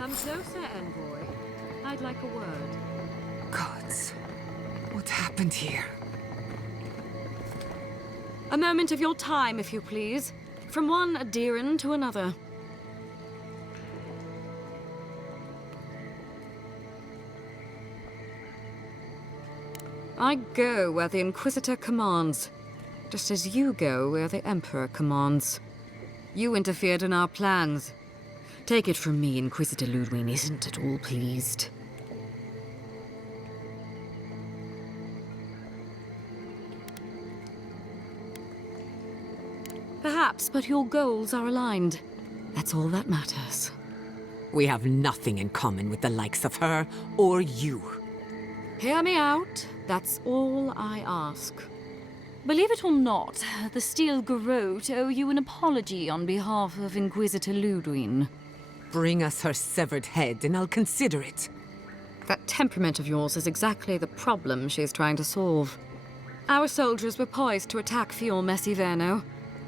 Come closer, envoy. I'd like a word. Gods, what happened here? A moment of your time, if you please. From one Adiran to another. I go where the Inquisitor commands, just as you go where the Emperor commands. You interfered in our plans. Take it from me, Inquisitor Ludwig isn't at all pleased. Perhaps, but your goals are aligned. That's all that matters. We have nothing in common with the likes of her or you. Hear me out. That's all I ask. Believe it or not, the Steel Garrote owe you an apology on behalf of Inquisitor Ludwig. Bring us her severed head and I'll consider it. That temperament of yours is exactly the problem she's trying to solve. Our soldiers were poised to attack Fior Messiverno.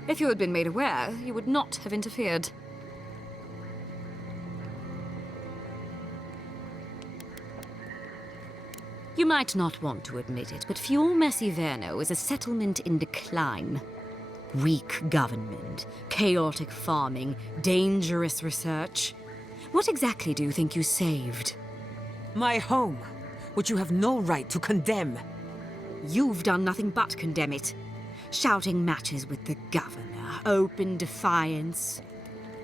If you had been made aware, you would not have interfered. You might not want to admit it, but Fior Messiverno is a settlement in decline. Weak government, chaotic farming, dangerous research. What exactly do you think you saved? My home, which you have no right to condemn. You've done nothing but condemn it. Shouting matches with the governor, open defiance.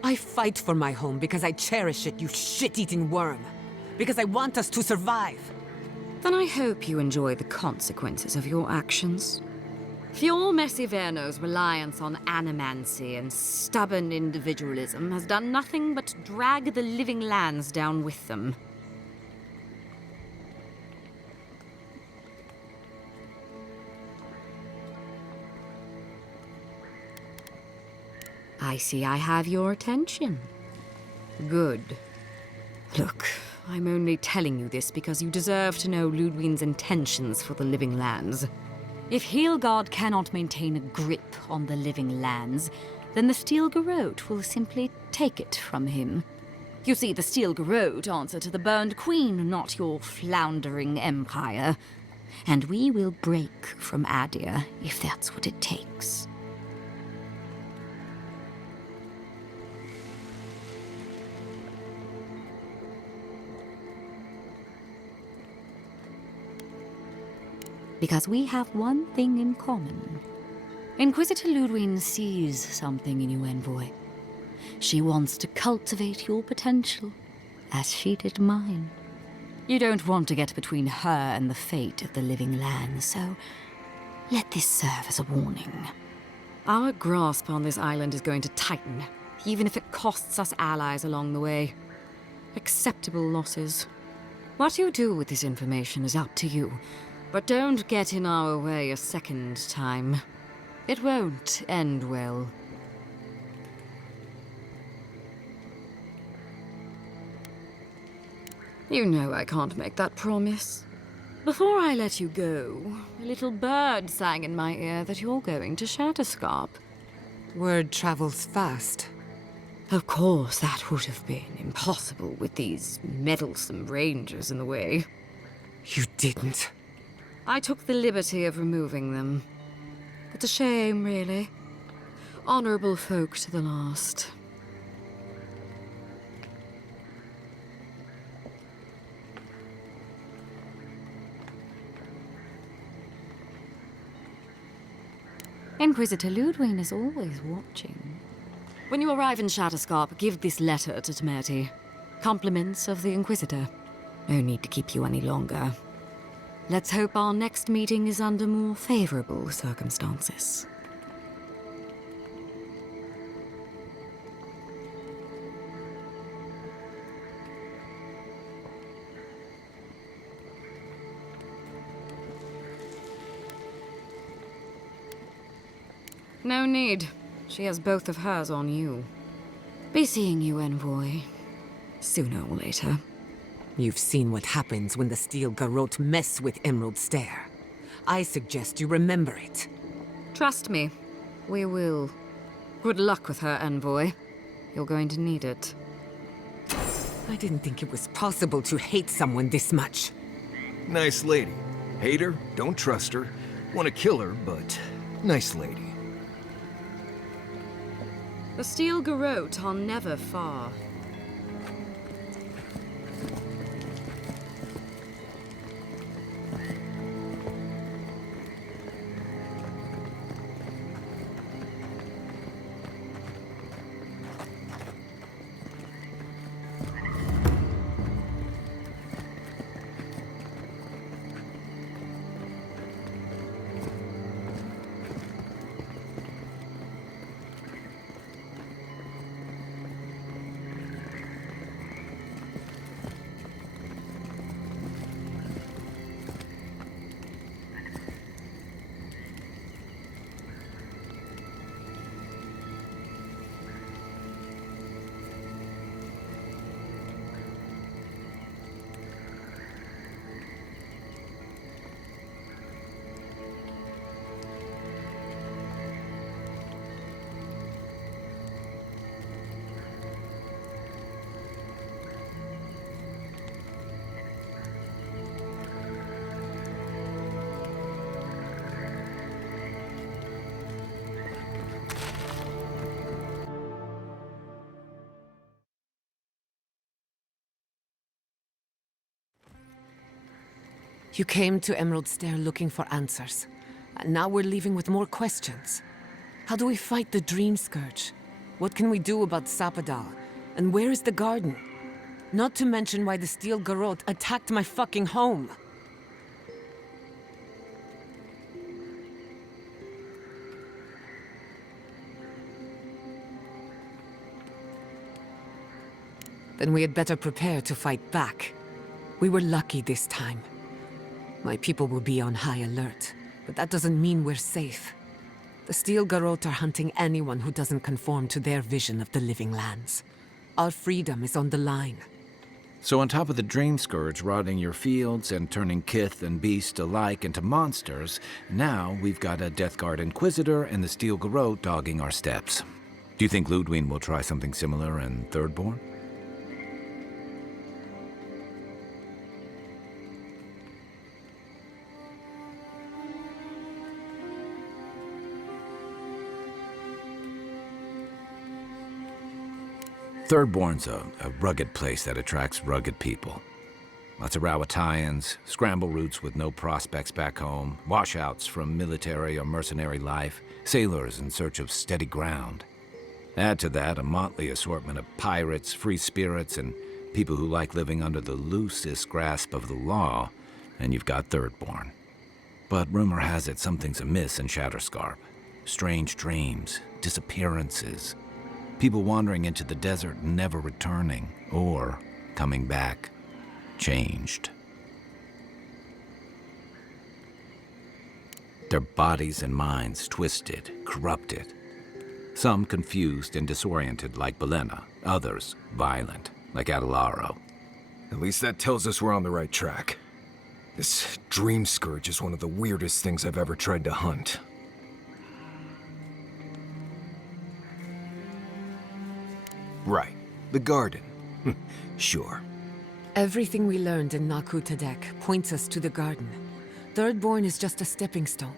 I fight for my home because I cherish it, you shit-eating worm. Because I want us to survive. Then I hope you enjoy the consequences of your actions. Fior Messiverno's reliance on animancy and stubborn individualism has done nothing but drag the living lands down with them. I see I have your attention. Good. Look, I'm only telling you this because you deserve to know Ludwig's intentions for the living lands. If Heelgard cannot maintain a grip on the living lands, then the Steel Garrote will simply take it from him. You see, the Steel Garrote answer to the Burned Queen, not your floundering empire. And we will break from Adir if that's what it takes. Because we have one thing in common. Inquisitor Ludwig sees something in you, Envoy. She wants to cultivate your potential, as she did mine. You don't want to get between her and the fate of the living land, so let this serve as a warning. Our grasp on this island is going to tighten, even if it costs us allies along the way. Acceptable losses. What you do with this information is up to you. But don't get in our way a second time. It won't end well. You know I can't make that promise. Before I let you go, a little bird sang in my ear that you're going to Shatterscarp. Word travels fast. Of course, that would have been impossible with these meddlesome rangers in the way. You didn't. I took the liberty of removing them. It's a shame, really. Honorable folk to the last. Inquisitor Ludwig is always watching. When you arrive in Shatterscarp, give this letter to Temerity. Compliments of the Inquisitor. No need to keep you any longer. Let's hope our next meeting is under more favorable circumstances. No need. She has both of hers on you. Be seeing you, Envoy. Sooner or later. You've seen what happens when the Steel Garrote mess with Emerald Stair. I suggest you remember it. Trust me, we will. Good luck with her, Envoy. You're going to need it. I didn't think it was possible to hate someone this much. Nice lady. Hate her, don't trust her, want to kill her, but nice lady. The steel garrote are never far. You came to Emerald Stair looking for answers. And now we're leaving with more questions. How do we fight the Dream Scourge? What can we do about Sapadal? And where is the garden? Not to mention why the Steel Garrote attacked my fucking home. Then we had better prepare to fight back. We were lucky this time. My people will be on high alert, but that doesn't mean we're safe. The Steel Garrote are hunting anyone who doesn't conform to their vision of the living lands. Our freedom is on the line. So on top of the Dream Scourge rotting your fields and turning kith and beast alike into monsters, now we've got a Death Guard Inquisitor and the Steel Garrote dogging our steps. Do you think Ludwig will try something similar in Thirdborn? Thirdborn's a rugged place that attracts rugged people. Lots of Rawatayans, scramble routes with no prospects back home, washouts from military or mercenary life, sailors in search of steady ground. Add to that a motley assortment of pirates, free spirits, and people who like living under the loosest grasp of the law, and you've got Thirdborn. But rumor has it something's amiss in Shatterscarp. Strange dreams, disappearances, people wandering into the desert and never returning, or coming back, changed. Their bodies and minds twisted, corrupted. Some confused and disoriented like Belena, others violent like Adelaro. At least that tells us we're on the right track. This Dream Scourge is one of the weirdest things I've ever tried to hunt. Right. The garden. Sure. Everything we learned in Naku Tadek points us to the garden. Thirdborn is just a stepping stone.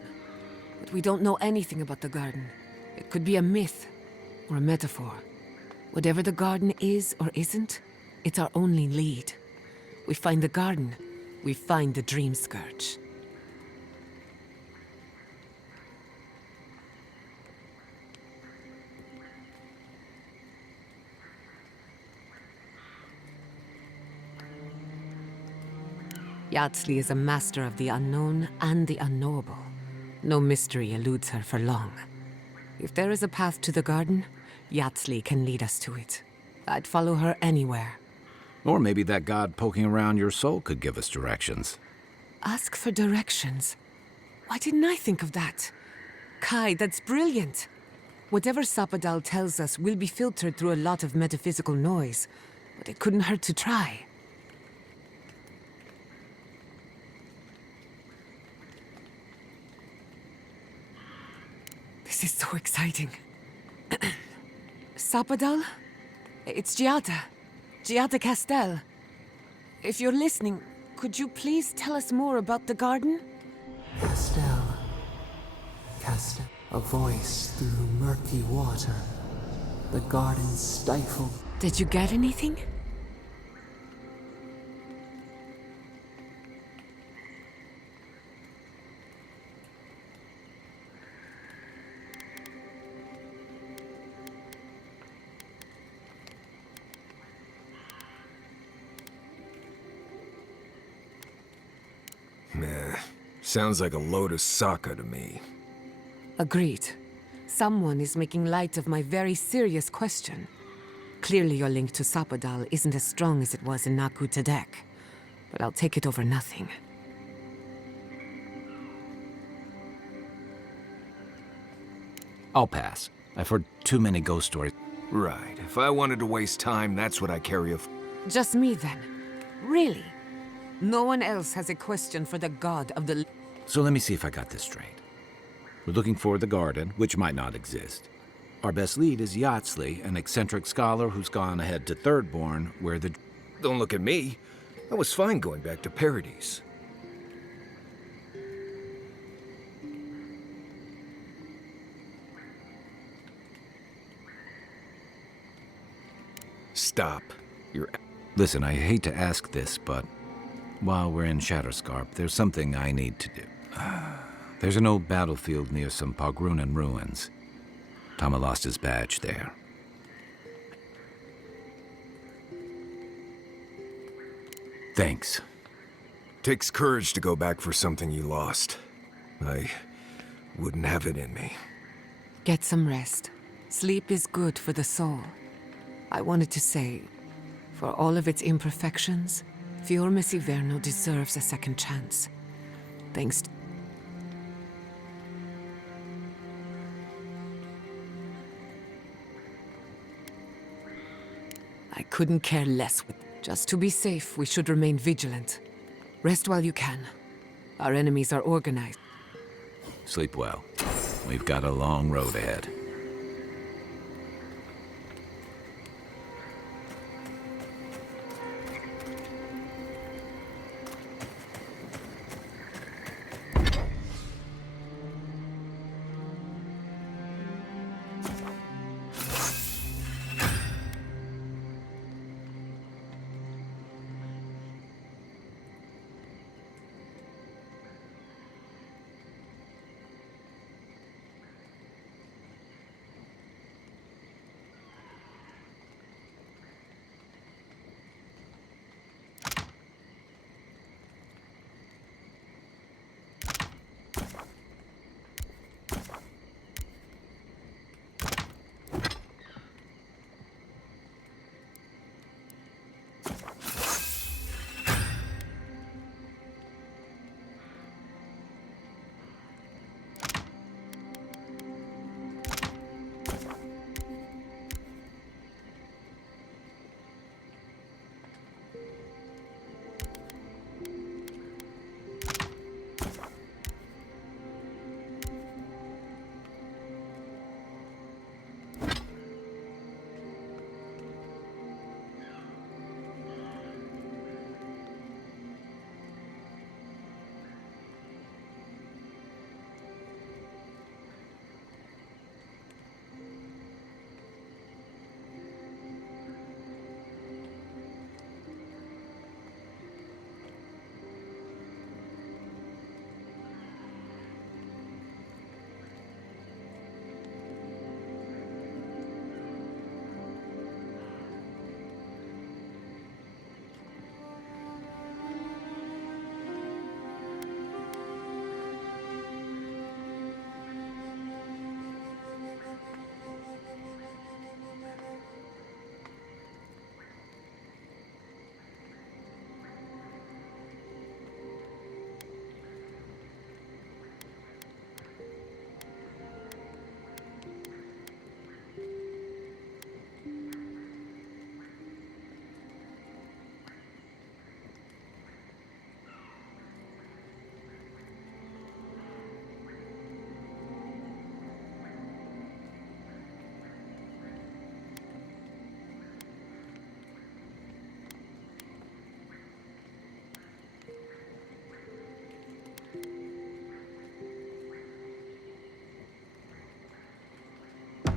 But we don't know anything about the garden. It could be a myth, or a metaphor. Whatever the garden is or isn't, it's our only lead. We find the garden, we find the Dream Scourge. Yatsley is a master of the unknown and the unknowable. No mystery eludes her for long. If there is a path to the garden, Yatsley can lead us to it. I'd follow her anywhere. Or maybe that god poking around your soul could give us directions. Ask for directions. Why didn't I think of that? Kai, that's brilliant. Whatever Sapadal tells us will be filtered through a lot of metaphysical noise, but it couldn't hurt to try. This is so exciting. Sapadal? It's Giada. Giada Castel. If you're listening, could you please tell us more about the garden? Castel. Castel. A voice through murky water. The garden stifled. Did you get anything? Meh. Sounds like a load of Sokka to me. Agreed. Someone is making light of my very serious question. Clearly your link to Sapadal isn't as strong as it was in Naku Tadek, but I'll take it over nothing. I'll pass. I've heard too many ghost stories. Right. If I wanted to waste time, that's what I carry Just me then. Really? No one else has a question for the god of the... So let me see if I got this straight. We're looking for the garden, which might not exist. Our best lead is Yatsley, an eccentric scholar who's gone ahead to Thirdborn, where the... Don't look at me. I was fine going back to Paradise. Stop. You're... Listen, I hate to ask this, but while we're in Shatterscarp, there's something I need to do. There's an old battlefield near some Pogrunan ruins. Tama lost his badge there. Thanks. Takes courage to go back for something you lost. I wouldn't have it in me. Get some rest. Sleep is good for the soul. I wanted to say, for all of its imperfections, Fior Messiverno deserves a second chance. Thanks to... I couldn't care less. Just to be safe, we should remain vigilant. Rest while you can. Our enemies are organized. Sleep well. We've got a long road ahead.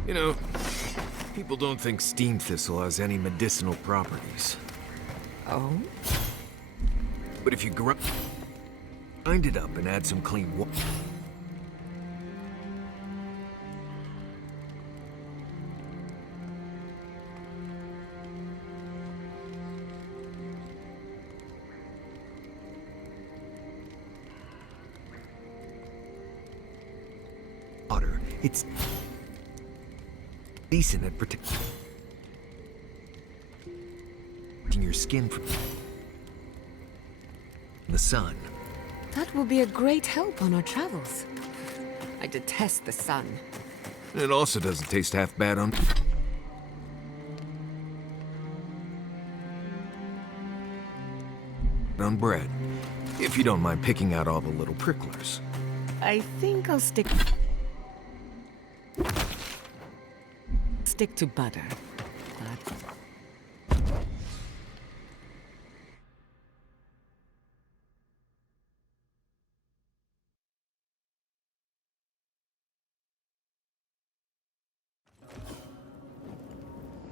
You know, people don't think steam thistle has any medicinal properties. Oh? But if you grind it up and add some clean water... It's decent at protecting your skin from the sun. That will be a great help on our travels. I detest the sun. It also doesn't taste half bad on bread, if you don't mind picking out all the little pricklers. I think I'll stick to butter.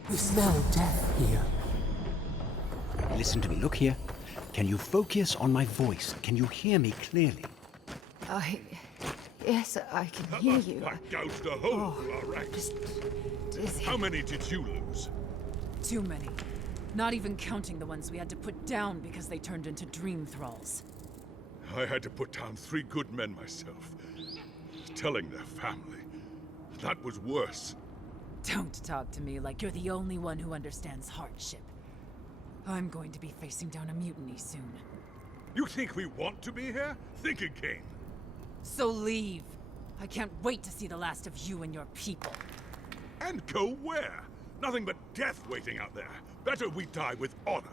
We smell death here. Listen to me. Look here. Can you focus on my voice? Can you hear me clearly? Yes, I can hear you. That gouged a hole through our ranks. Dizzy. How many did you lose? Too many. Not even counting the ones we had to put down because they turned into dream thralls. I had to put down 3 good men myself. Telling their family. That was worse. Don't talk to me like you're the only one who understands hardship. I'm going to be facing down a mutiny soon. You think we want to be here? Think again. So leave. I can't wait to see the last of you and your people. And go where? Nothing but death waiting out there. Better we die with honor.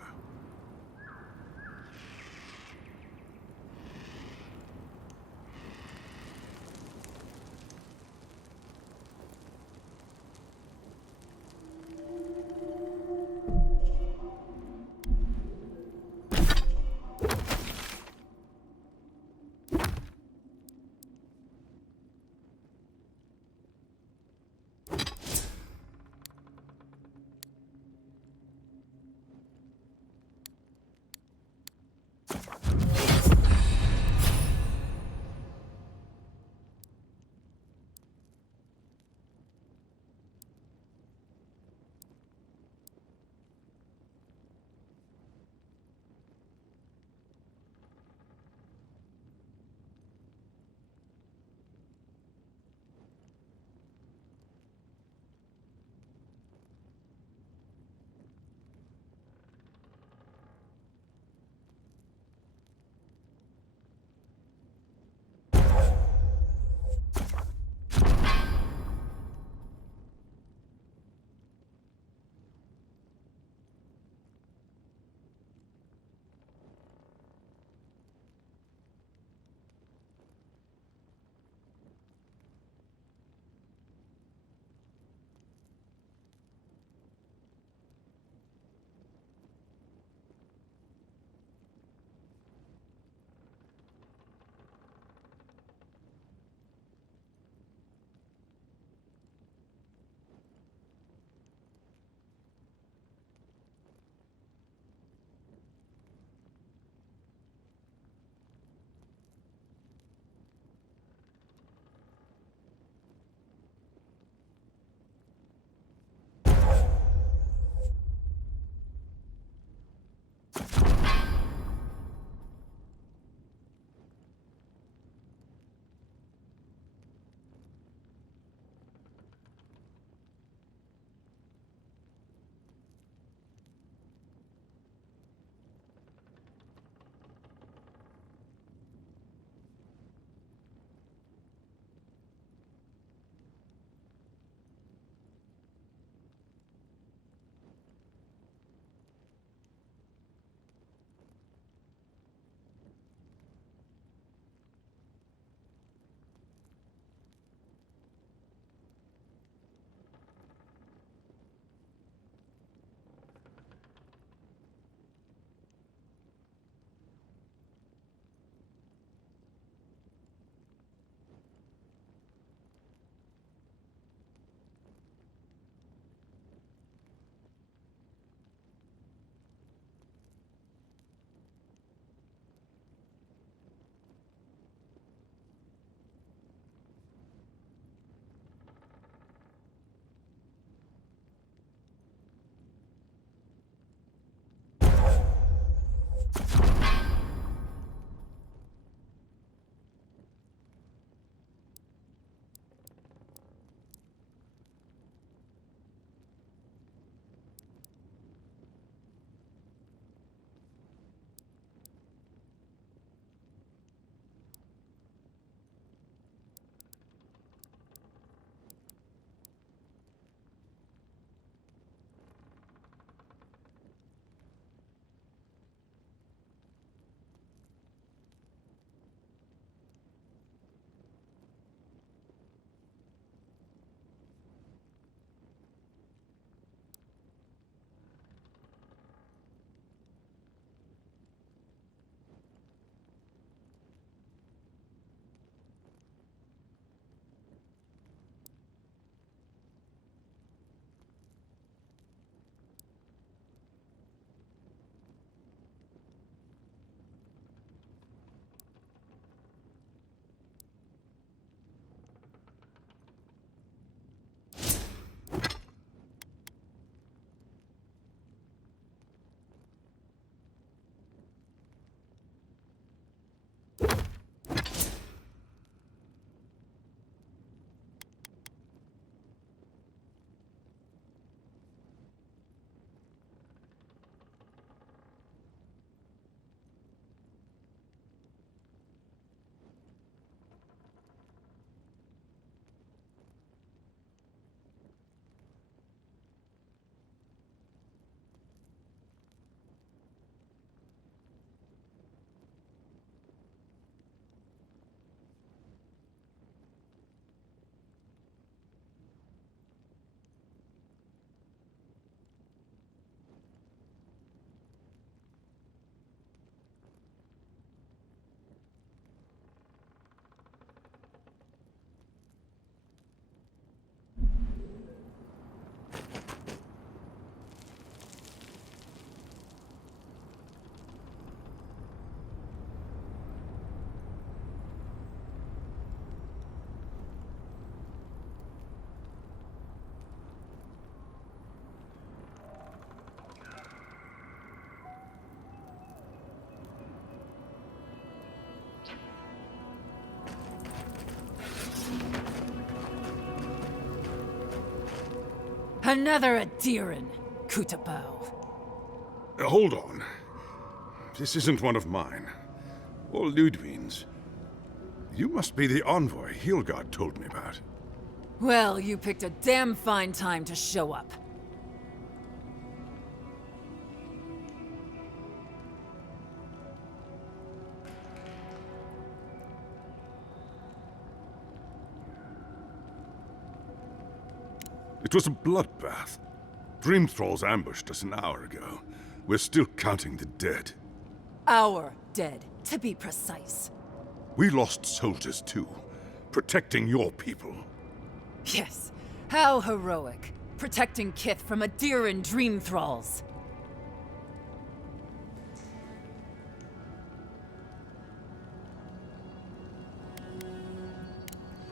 Another Adiran, Kutabao. Hold on. This isn't one of mine. Or Ludwig's. You must be the envoy Hilgard told me about. Well, you picked a damn fine time to show up. It was a bloodbath. Dream Thralls ambushed us an hour ago. We're still counting the dead. Our dead, to be precise. We lost soldiers too, protecting your people. Yes, how heroic. Protecting Kith from Adiran Dream Thralls.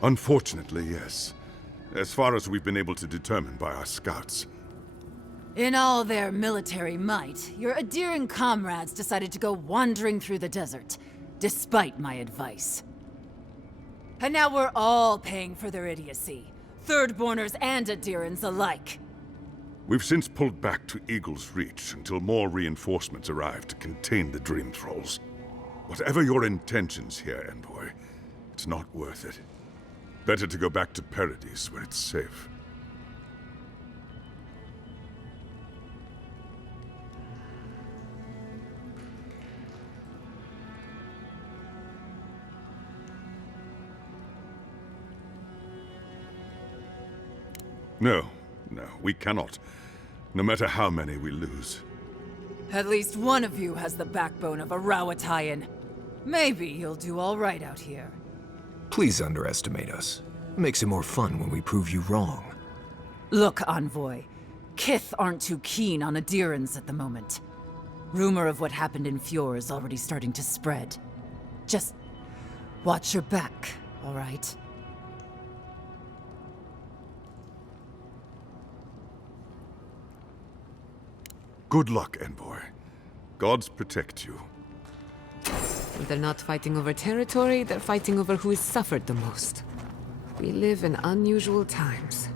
Unfortunately, yes. As far as we've been able to determine by our scouts. In all their military might, your Adiran comrades decided to go wandering through the desert, despite my advice. And now we're all paying for their idiocy. Thirdborners and Adirans alike. We've since pulled back to Eagle's Reach until more reinforcements arrive to contain the Dream Thralls. Whatever your intentions here, Envoy, it's not worth it. Better to go back to Paradise where it's safe. No, we cannot. No matter how many we lose. At least one of you has the backbone of a Rawatayan. Maybe you'll do all right out here. Please underestimate us. It makes it more fun when we prove you wrong. Look, Envoy. Kith aren't too keen on Adirans at the moment. Rumor of what happened in Fjord is already starting to spread. Just watch your back, all right? Good luck, Envoy. Gods protect you. They're not fighting over territory, they're fighting over who has suffered the most. We live in unusual times.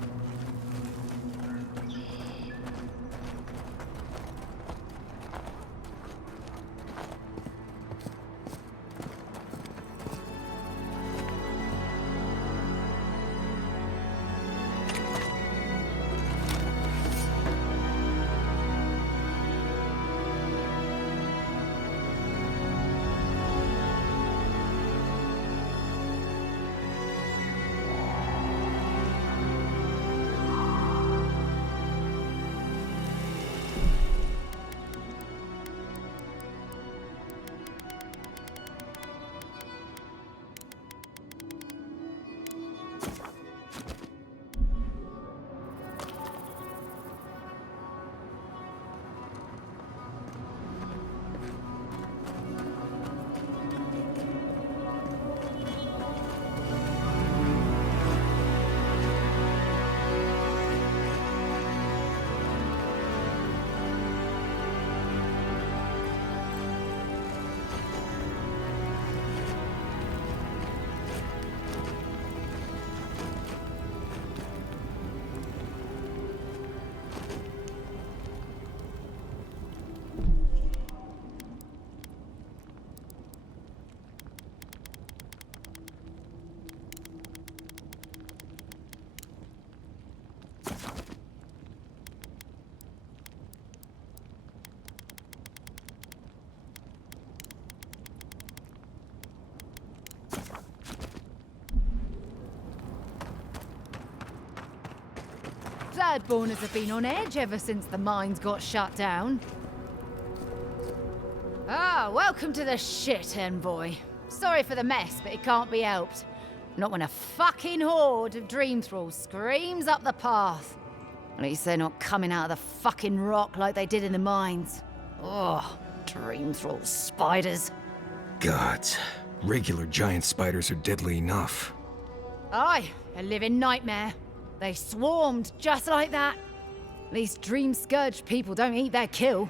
Bloodborners have been on edge ever since the mines got shut down. Ah, welcome to the shit, Envoy. Sorry for the mess, but it can't be helped. Not when a fucking horde of Dream Thralls screams up the path. At least they're not coming out of the fucking rock like they did in the mines. Oh, Dream Thrall spiders. Gods, regular giant spiders are deadly enough. Aye, a living nightmare. They swarmed just like that. At least Dream Scourge people don't eat their kill.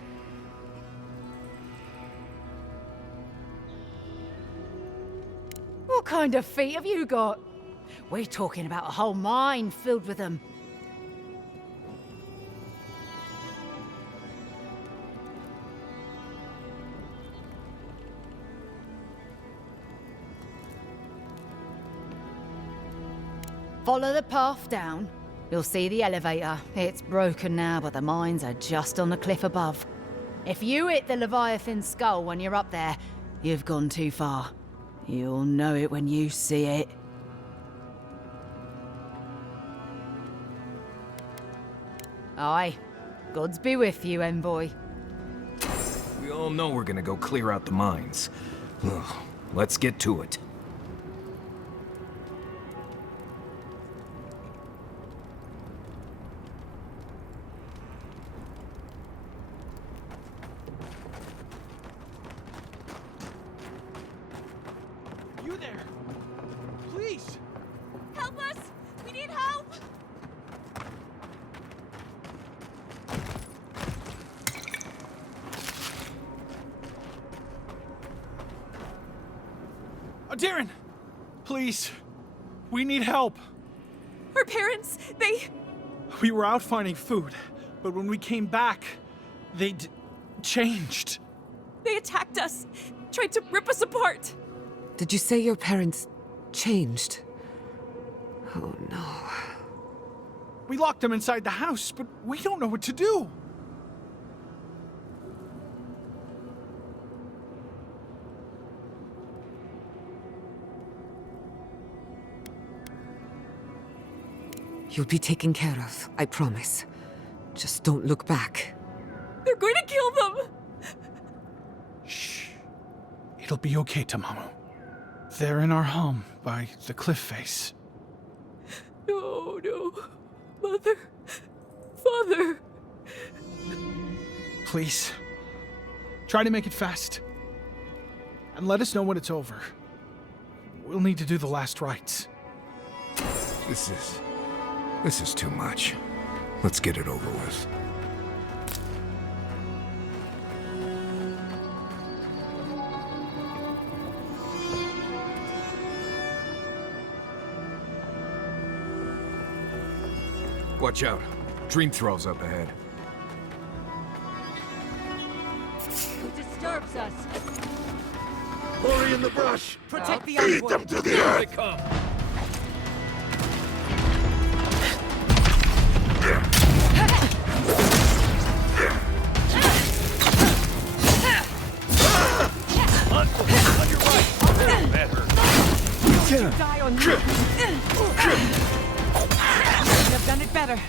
What kind of feet have you got? We're talking about a whole mine filled with them. Follow the path down. You'll see the elevator. It's broken now, but the mines are just on the cliff above. If you hit the Leviathan's skull when you're up there, you've gone too far. You'll know it when you see it. Aye. Gods be with you, envoy. We all know we're gonna go clear out the mines. Ugh, let's get to it. You there? Please! Help us! We need help! Darren! Please! We need help! Our parents, We were out finding food, but when we came back, they'd changed. they attacked us, tried to rip us apart. Did you say your parents changed? Oh no. We locked them inside the house, but we don't know what to do. You'll be taken care of, I promise. Just don't look back. They're going to kill them! Shh. It'll be okay, Tamamu. They're in our home by the cliff face. No, no. Mother. Father. Please. Try to make it fast. And let us know when it's over. We'll need to do the last rites. This is too much. Let's get it over with. Watch out. Dream Thrall's up ahead. Who disturbs us? Hurry in the brush! Protect the Feed them to the earth! They come. Die on you. I've done it better.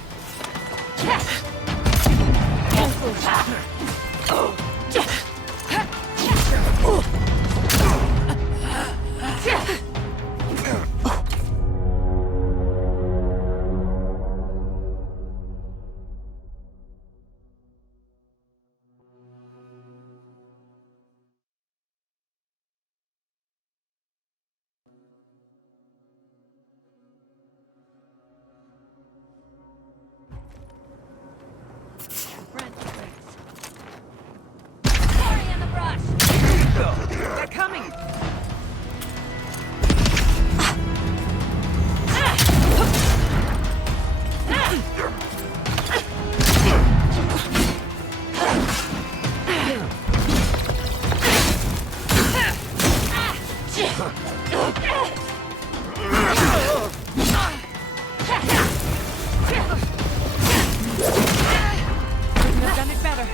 They're coming! I've done it better.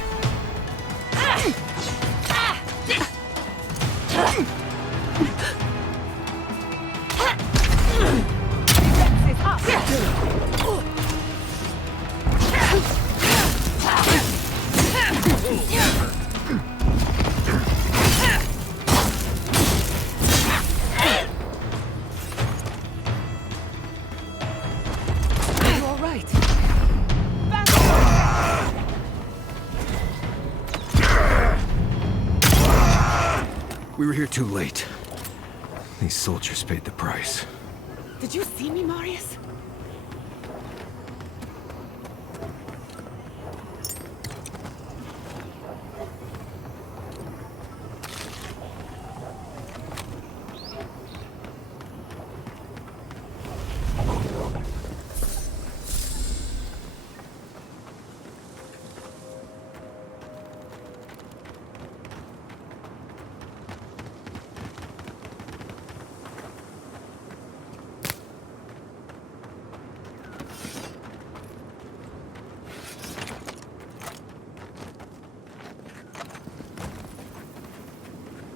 You all right? We were here too late. These soldiers paid the price. Did you see me, Marius?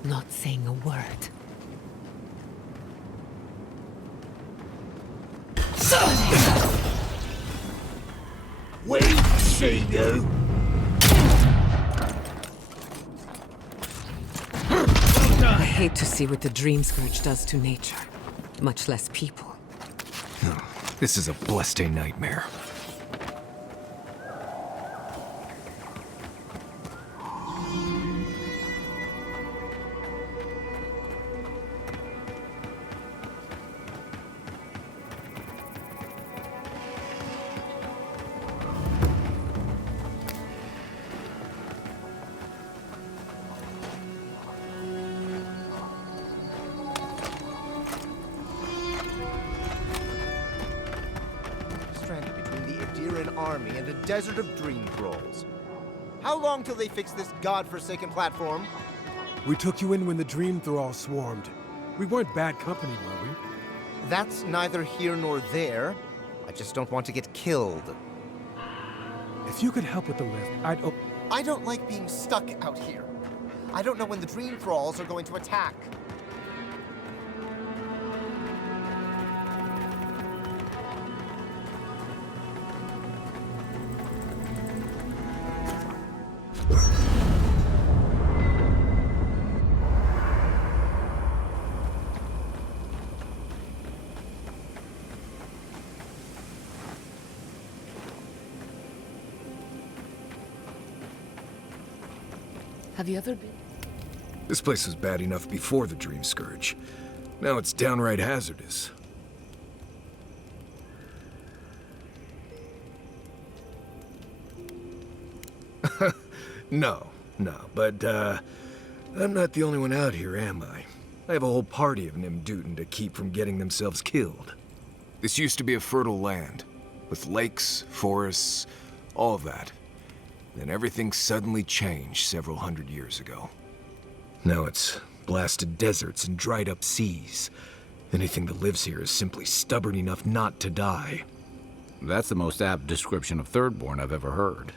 not saying a word. Wait, Shingo! I hate to see what the Dream Scourge does to nature, much less people. This is a blessed nightmare. Stranded between the Adiran army and a desert of dream thralls. How long till they fix this godforsaken platform? We took you in when the dream thralls swarmed. We weren't bad company, were we? That's neither here nor there. I just don't want to get killed. If you could help with the lift, I'd... Oh, I don't like being stuck out here. I don't know when the dream thralls are going to attack. Have you ever been? This place was bad enough before the Dream Scourge. Now it's downright hazardous. No, but, I'm not the only one out here, am I? I have a whole party of Nimdutin to keep from getting themselves killed. This used to be a fertile land, with lakes, forests, all of that. Then everything suddenly changed several hundred years ago. Now it's blasted deserts and dried up seas. Anything that lives here is simply stubborn enough not to die. That's the most apt description of Thirdborn I've ever heard.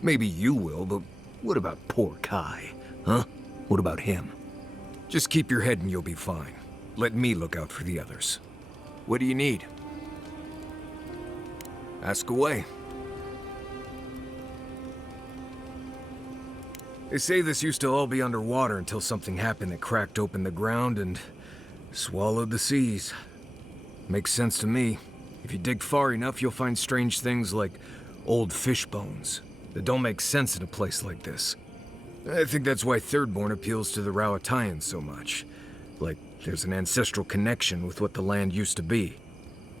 Maybe you will, but what about poor Kai? Huh? What about him? Just keep your head and you'll be fine. Let me look out for the others. What do you need? Ask away. They say this used to all be underwater until something happened that cracked open the ground and swallowed the seas. Makes sense to me. If you dig far enough, you'll find strange things like old fish bones that don't make sense in a place like this. I think that's why Thirdborn appeals to the Rawatayans so much. Like there's an ancestral connection with what the land used to be.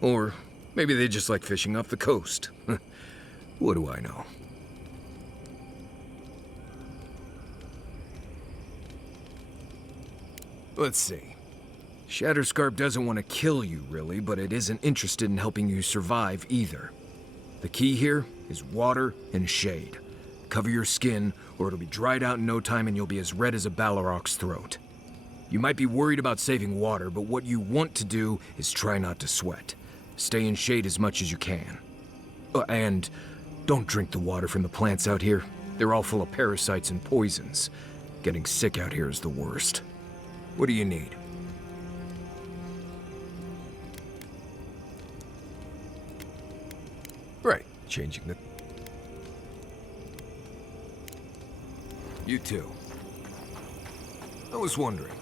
Or maybe they just like fishing off the coast. What do I know? Let's see. Shatterscarp doesn't want to kill you, really, but it isn't interested in helping you survive either. The key here is water and shade. Cover your skin, or it'll be dried out in no time and you'll be as red as a Balrog's throat. You might be worried about saving water, but what you want to do is try not to sweat. Stay in shade as much as you can. And don't drink the water from the plants out here. They're all full of parasites and poisons. Getting sick out here is the worst. What do you need? Right, changing the... You too. I was wondering.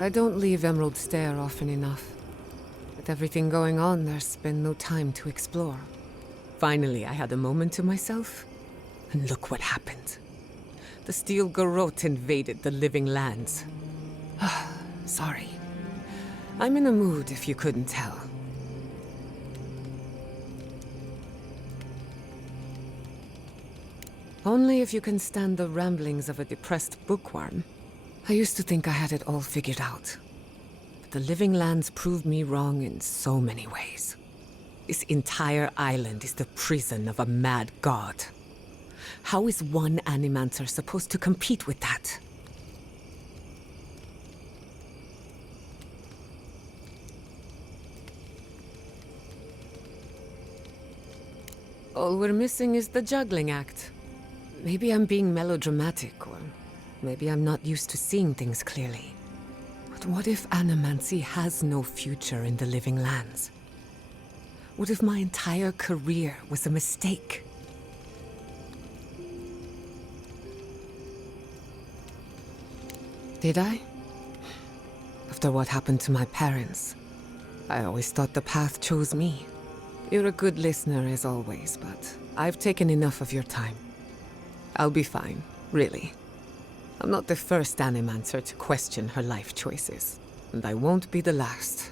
I don't leave Emerald Stair often enough. With everything going on, there's been no time to explore. Finally, I had a moment to myself, and look what happened. The Steel Garrote invaded the Living Lands. Sorry. I'm in a mood, if you couldn't tell. Only if you can stand the ramblings of a depressed bookworm. I used to think I had it all figured out. But the Living Lands proved me wrong in so many ways. This entire island is the prison of a mad god. How is one Animancer supposed to compete with that? All we're missing is the juggling act. Maybe I'm being melodramatic, or maybe I'm not used to seeing things clearly. But what if animancy has no future in the living lands? What if my entire career was a mistake? Did I? After what happened to my parents, I always thought the path chose me. You're a good listener as always, but I've taken enough of your time. I'll be fine, really. I'm not the first Animancer to question her life choices, and I won't be the last.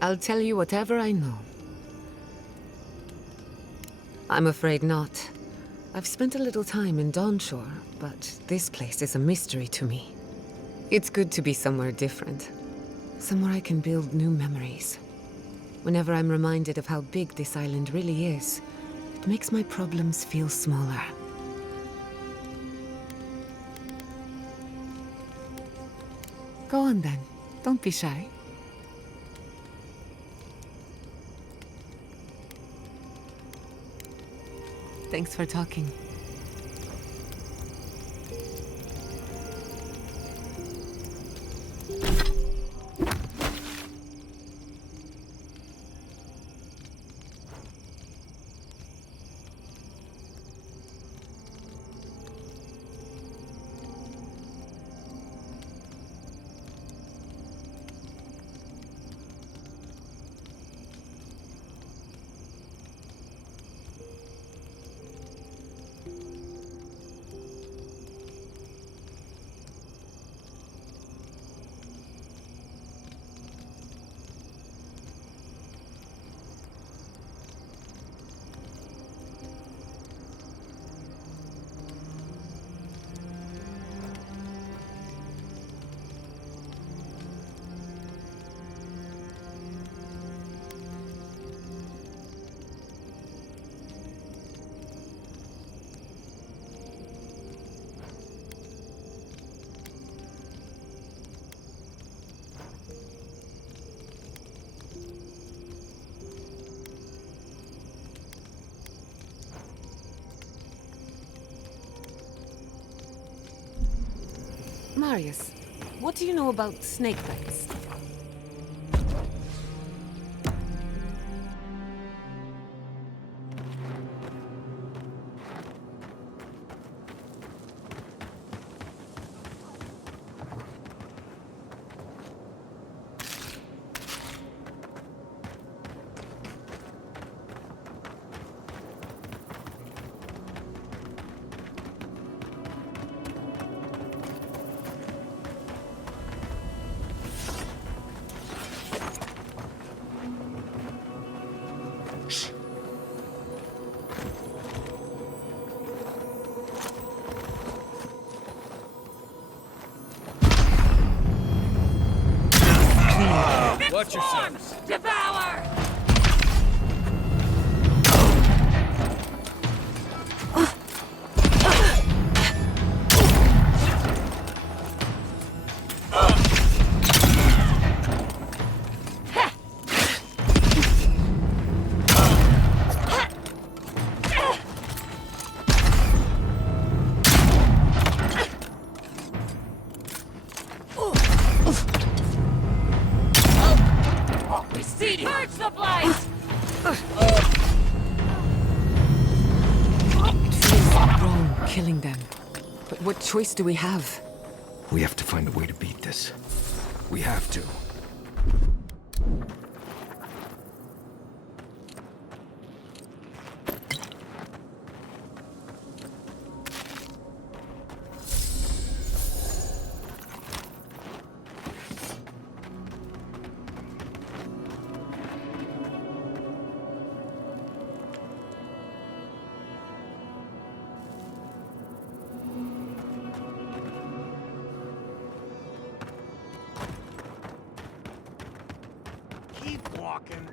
I'll tell you whatever I know. I'm afraid not. I've spent a little time in Dawnshore, but this place is a mystery to me. It's good to be somewhere different. Somewhere I can build new memories. Whenever I'm reminded of how big this island really is, it makes my problems feel smaller. Go on then. Don't be shy. Thanks for talking. Marius, what do you know about snake bites? Watch yourself. Devour! Purge the blight! It feels wrong killing them. But what choice do we have? We have to find a way to beat this. We have to. Keep walking.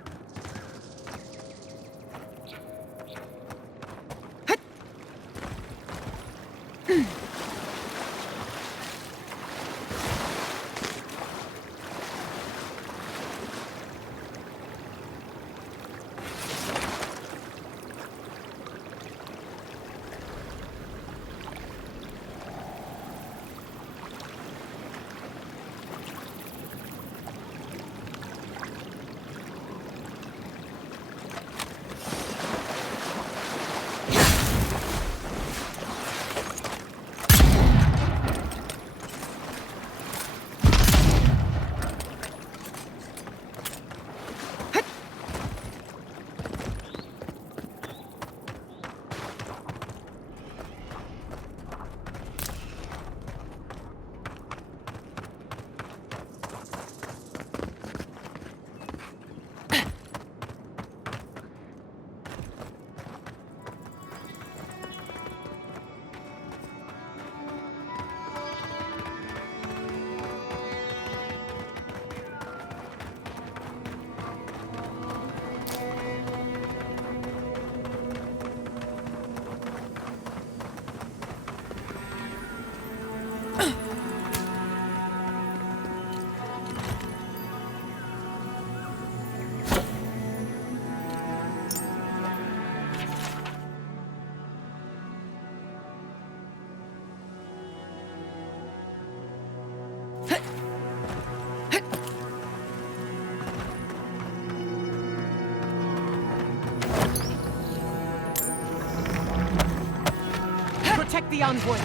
the envoy!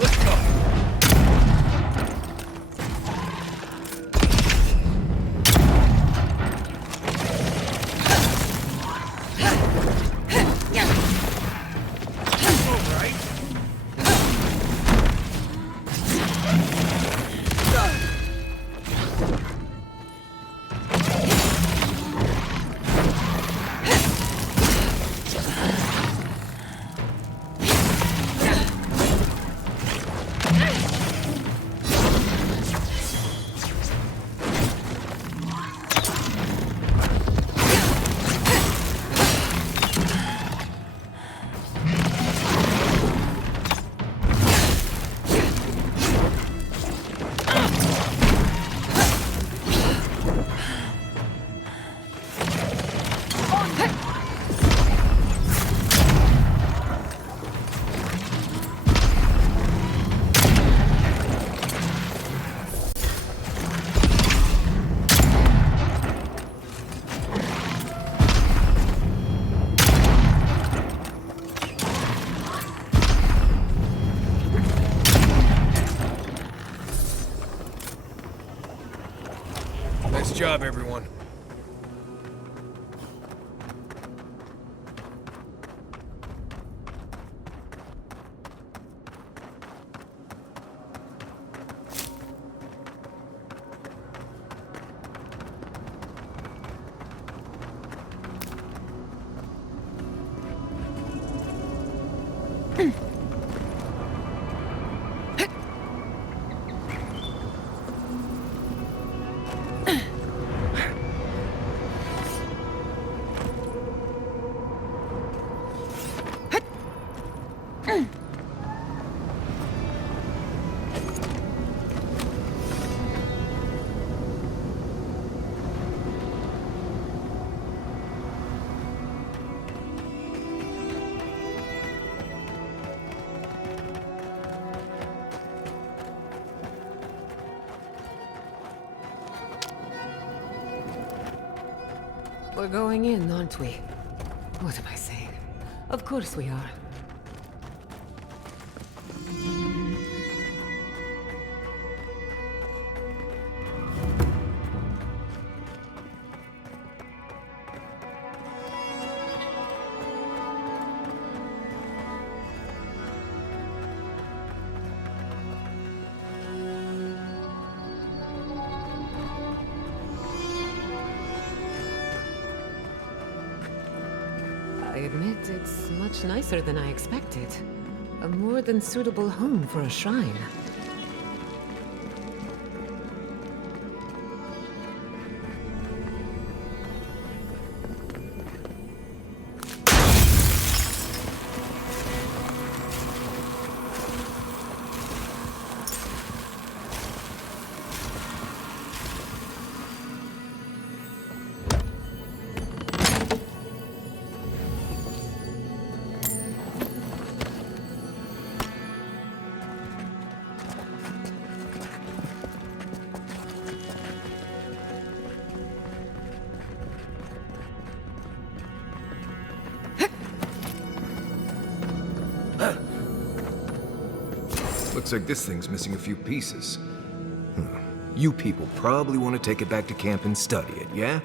Let's go! Nice job, everyone. We're going in, aren't we? What am I saying? Of course we are. I admit it's much nicer than I expected. A more than suitable home for a shrine. Looks like this thing's missing a few pieces. You people probably want to take it back to camp and study it, yeah?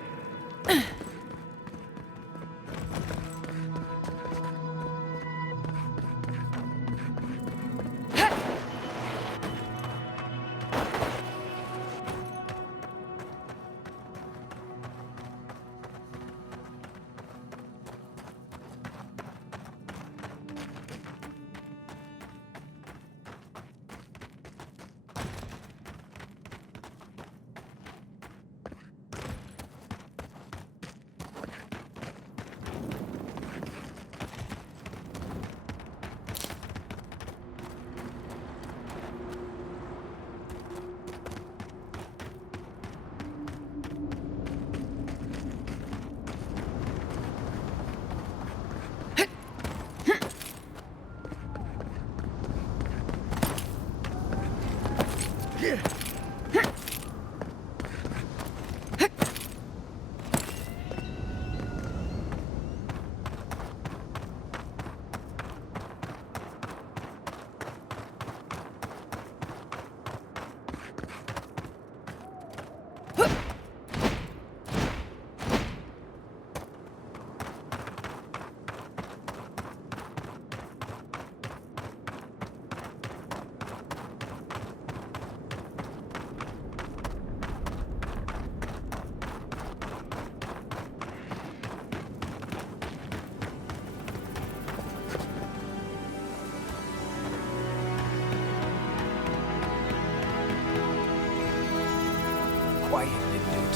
quiet, Midnight.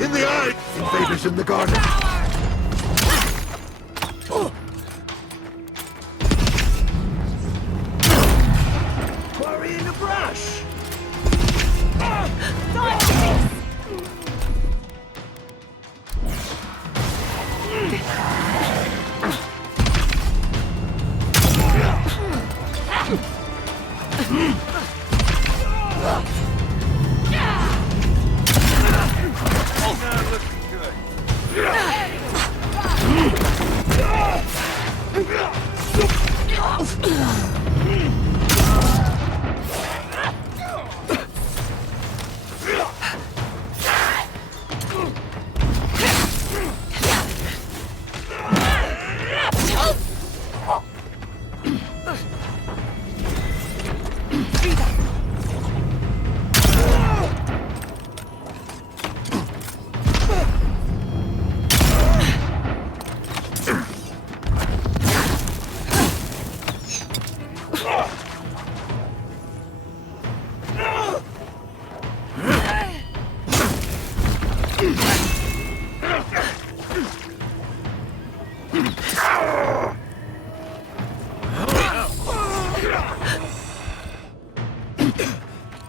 In the eye! Invaders in the garden! Quarry in the brush! Not looking good.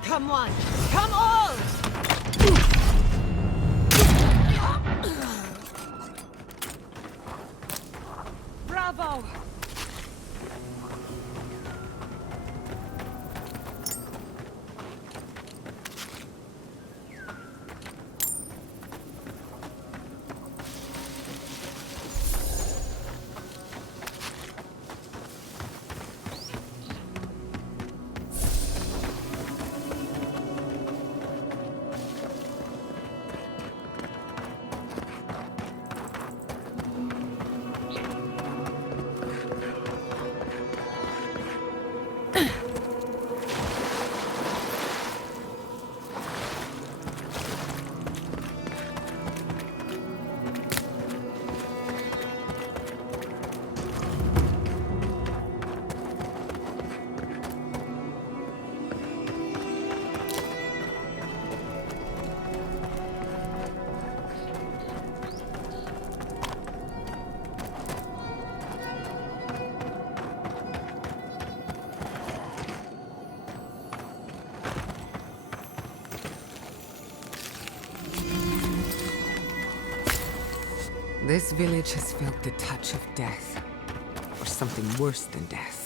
Come on! Come on! Bravo! This village has felt the touch of death, or something worse than death.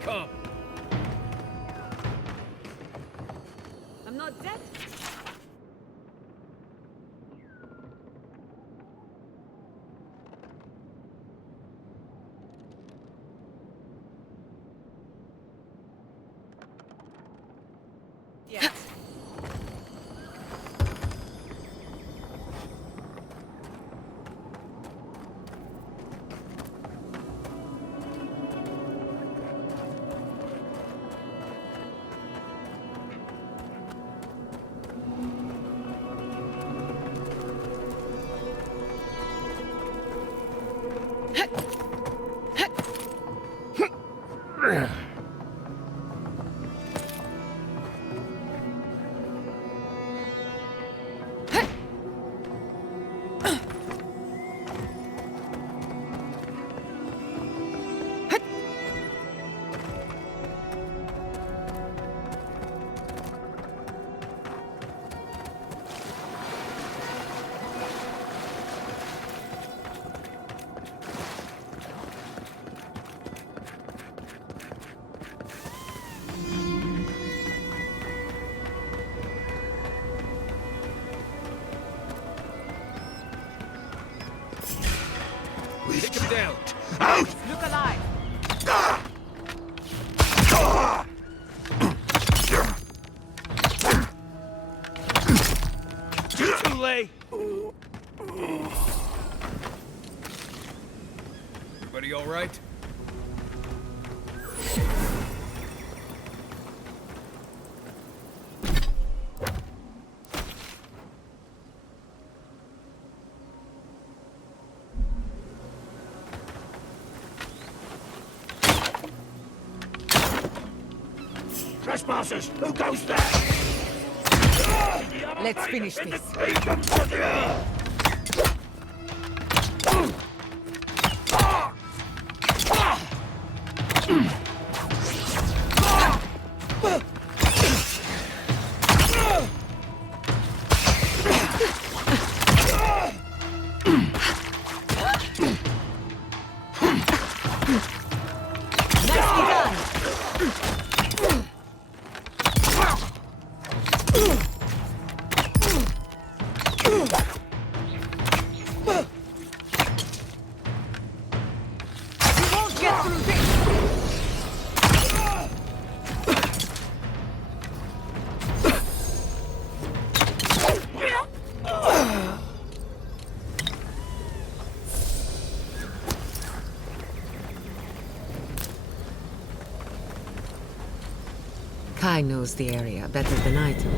come. I'm not dead. Yet. Take him down. Out! Look alive. Too late. Everybody all right? Trespassers! Who goes there? Let's finish this. Kai knows the area better than I do.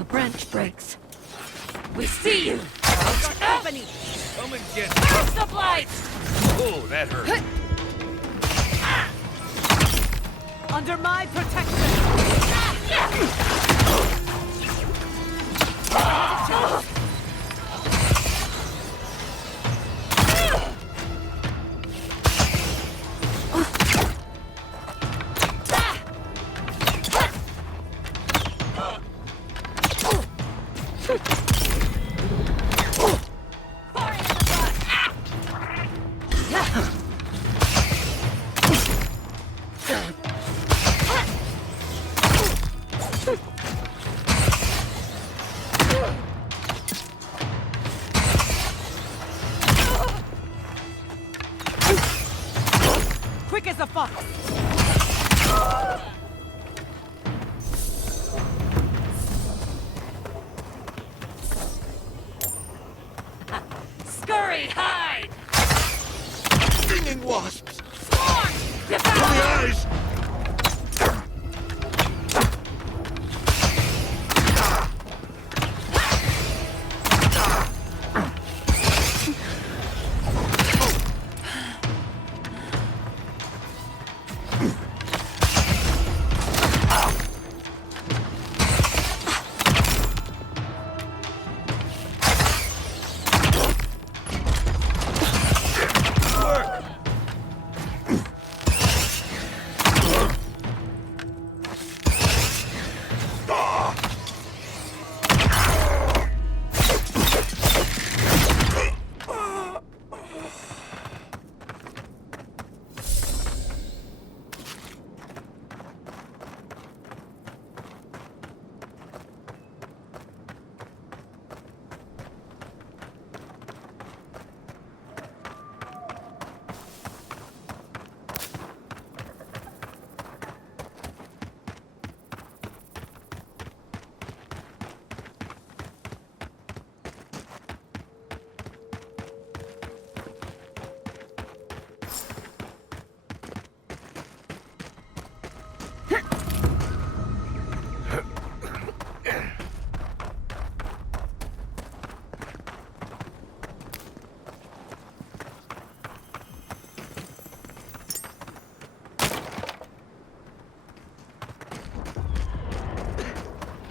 A branch breaks. We see you. Got company. Come and get me. Catch the blight. Oh, that hurt. Under my protection. Quick as a fox. Scurry, hide! Stinging wasps! On the eyes!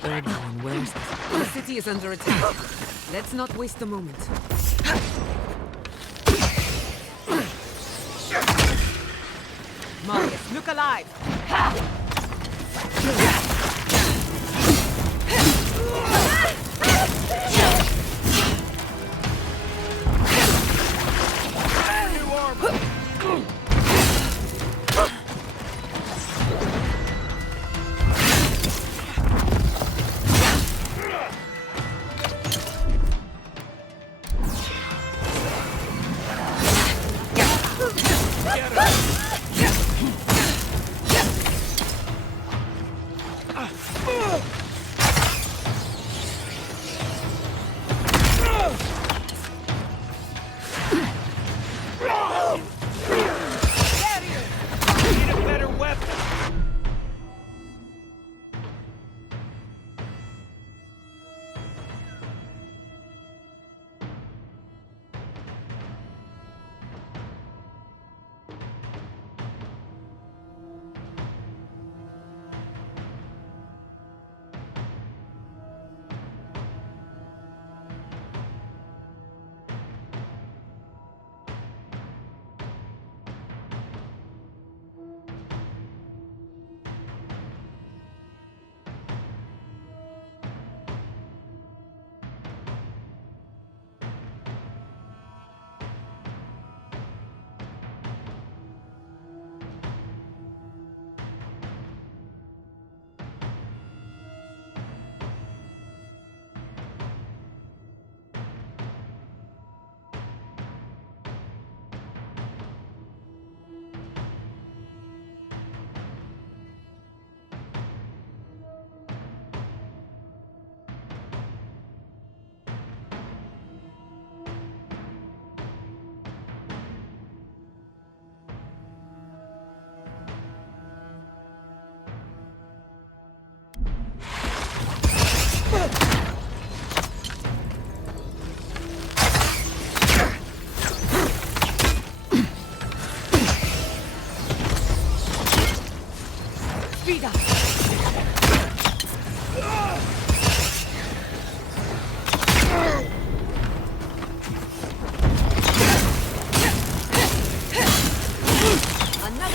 Everyone, where's the city is under attack. Let's not waste a moment. Marius, look alive!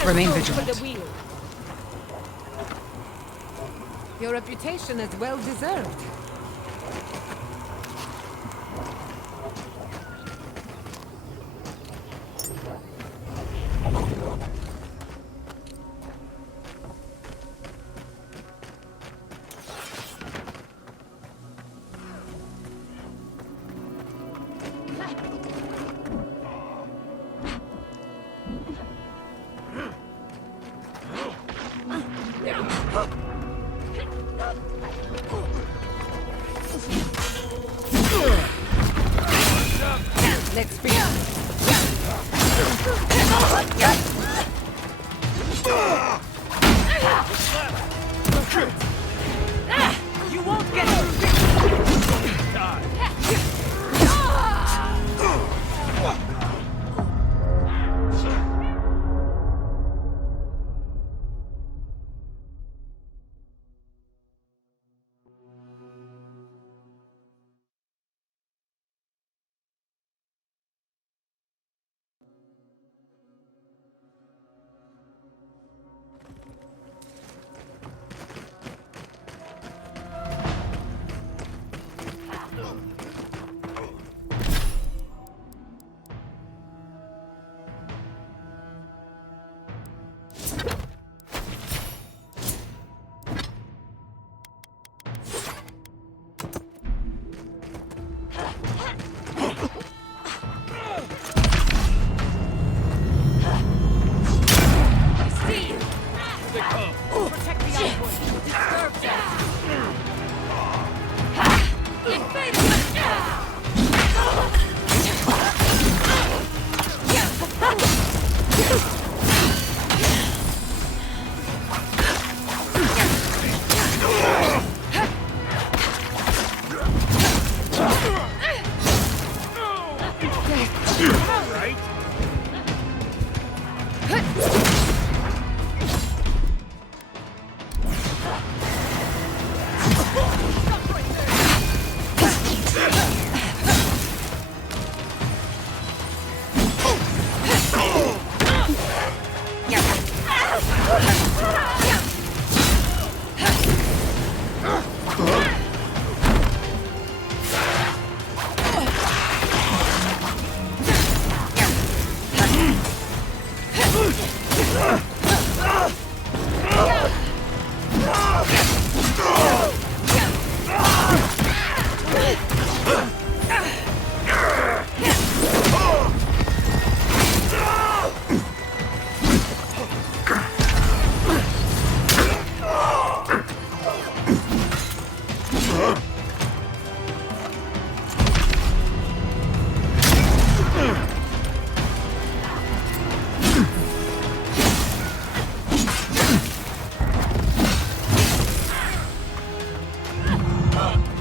Remain vigilant. Your reputation is well deserved.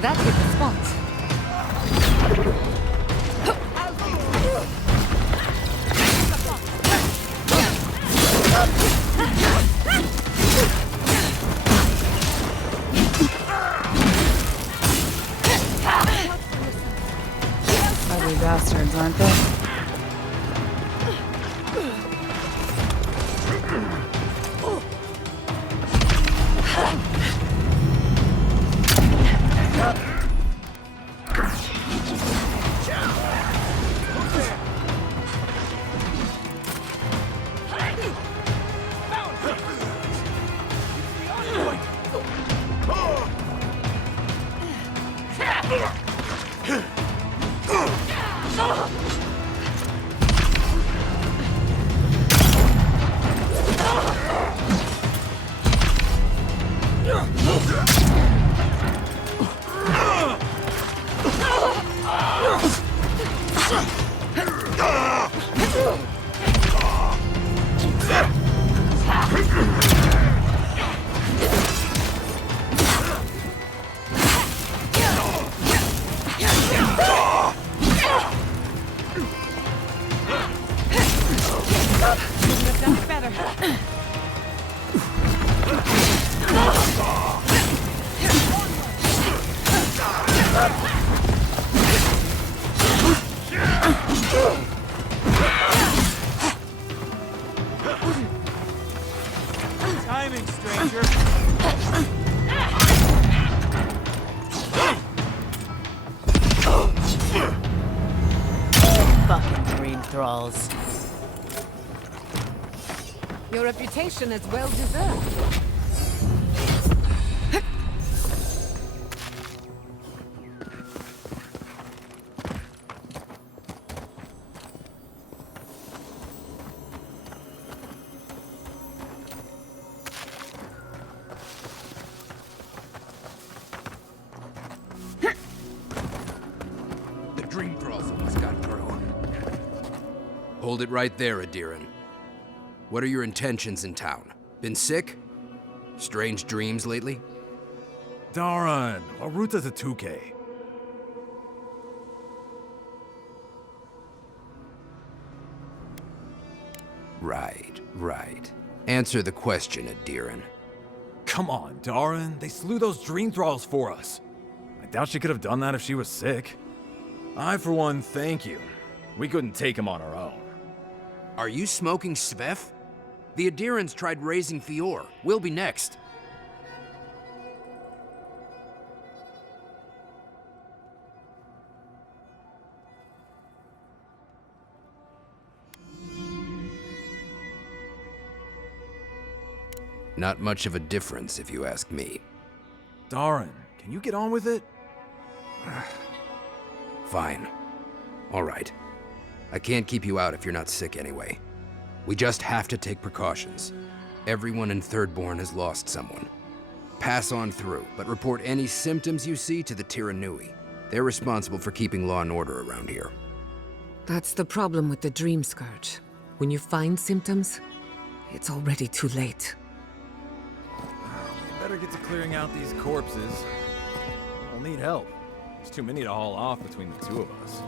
That hit the spot. Ugly bastards, aren't they? Timing, stranger. Fucking dream thralls. Your reputation is well deserved. The dream thralls almost got through. Hold it right there, Adiran. What are your intentions in town? Been sick? Strange dreams lately? Darn, our route is a 2K. Right. Answer the question, Adiran. Come on, Darn. They slew those dream thralls for us. I doubt she could have done that if she was sick. I, for one, thank you. We couldn't take him on our own. Are you smoking Svef? The Adirans tried raising Fior. We'll be next. Not much of a difference, if you ask me. Darn, can you get on with it? Fine. All right. I can't keep you out if you're not sick anyway. We just have to take precautions. Everyone in Thirdborn has lost someone. Pass on through, but report any symptoms you see to the Tiranui. They're responsible for keeping law and order around here. That's the problem with the Dream Scourge. When you find symptoms, it's already too late. We better get to clearing out these corpses. We'll need help. There's too many to haul off between the two of us.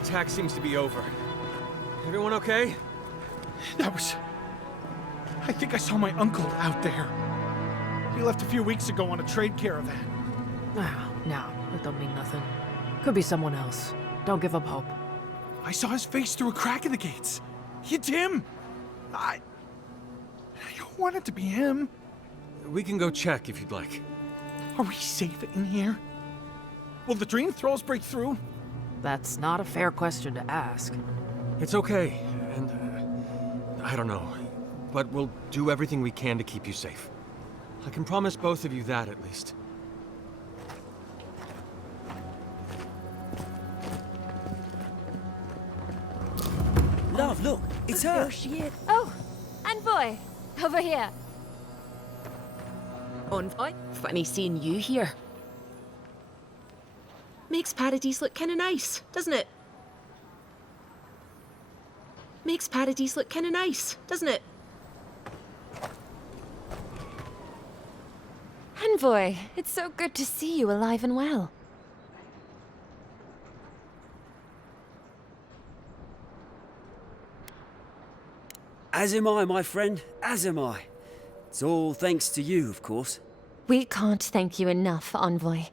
attack seems to be over. Everyone okay? That was... I think I saw my uncle out there. He left a few weeks ago on a trade caravan. No, it don't mean nothing. Could be someone else. Don't give up hope. I saw his face through a crack in the gates. It's him! I want it to be him. We can go check if you'd like. Are we safe in here? Will the dream thralls break through? That's not a fair question to ask. It's okay, and I don't know, but we'll do everything we can to keep you safe. I can promise both of you that, at least. Love, look, it's her. There she is. Oh, Envoy, over here. Envoy, funny seeing you here. Makes Paradise look kinda nice, doesn't it? Makes Paradise look kinda nice, doesn't it? Envoy, it's so good to see you alive and well. As am I, my friend, as am I. It's all thanks to you, of course. We can't thank you enough, Envoy.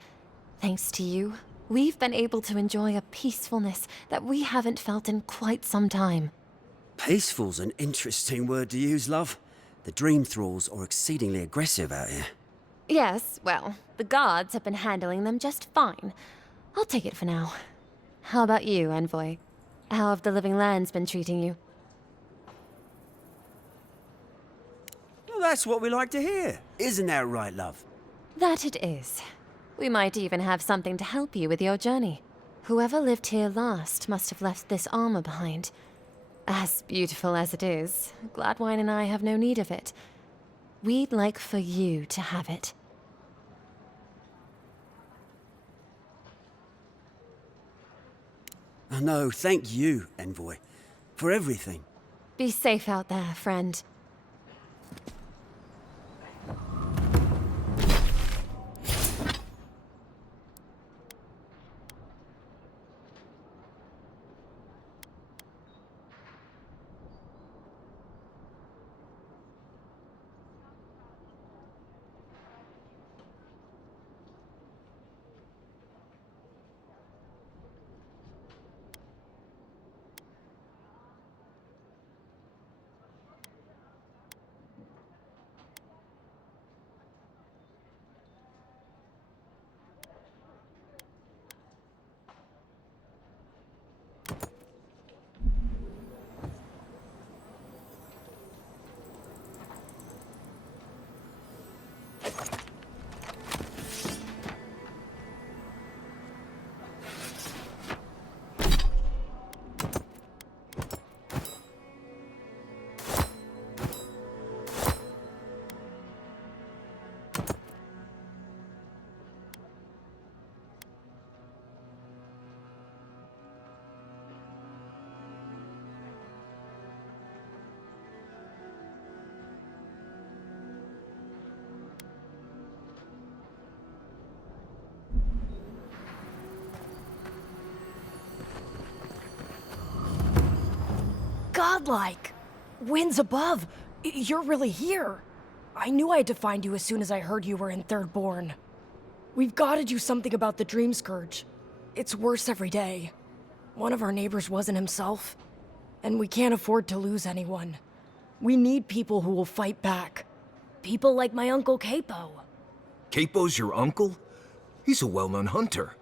Thanks to you, we've been able to enjoy a peacefulness that we haven't felt in quite some time. Peaceful's an interesting word to use, love. The dream thralls are exceedingly aggressive out here. Yes, well, the guards have been handling them just fine. I'll take it for now. How about you, Envoy? How have the living lands been treating you? Well, that's what we like to hear. Isn't that right, love? That it is. We might even have something to help you with your journey. Whoever lived here last must have left this armor behind. As beautiful as it is, Gladwine and I have no need of it. We'd like for you to have it. Oh, no, thank you, Envoy, for everything. Be safe out there, friend. Godlike! Winds above! You're really here! I knew I had to find you as soon as I heard you were in Thirdborn. We've gotta do something about the Dream Scourge. It's worse every day. One of our neighbors wasn't himself, and we can't afford to lose anyone. We need people who will fight back. People like my Uncle Capo. Capo's your uncle? He's a well-known hunter.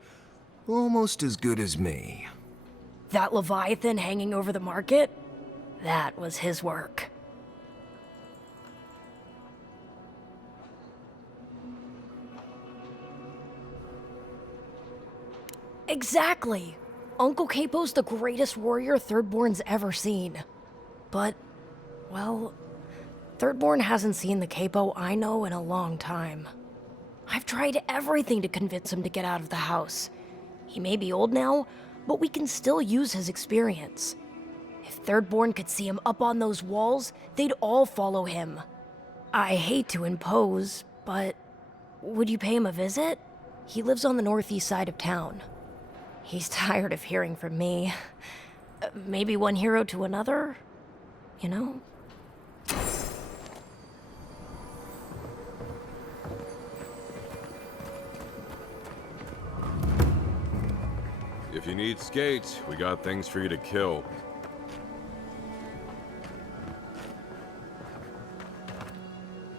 Almost as good as me. That Leviathan hanging over the market? That was his work. Exactly! Uncle Capo's the greatest warrior Thirdborn's ever seen. But, well, Thirdborn hasn't seen the Capo I know in a long time. I've tried everything to convince him to get out of the house. He may be old now, but we can still use his experience. If Thirdborn could see him up on those walls, they'd all follow him. I hate to impose, but would you pay him a visit? He lives on the northeast side of town. He's tired of hearing from me. Maybe one hero to another? You know? If you need skates, we got things for you to kill.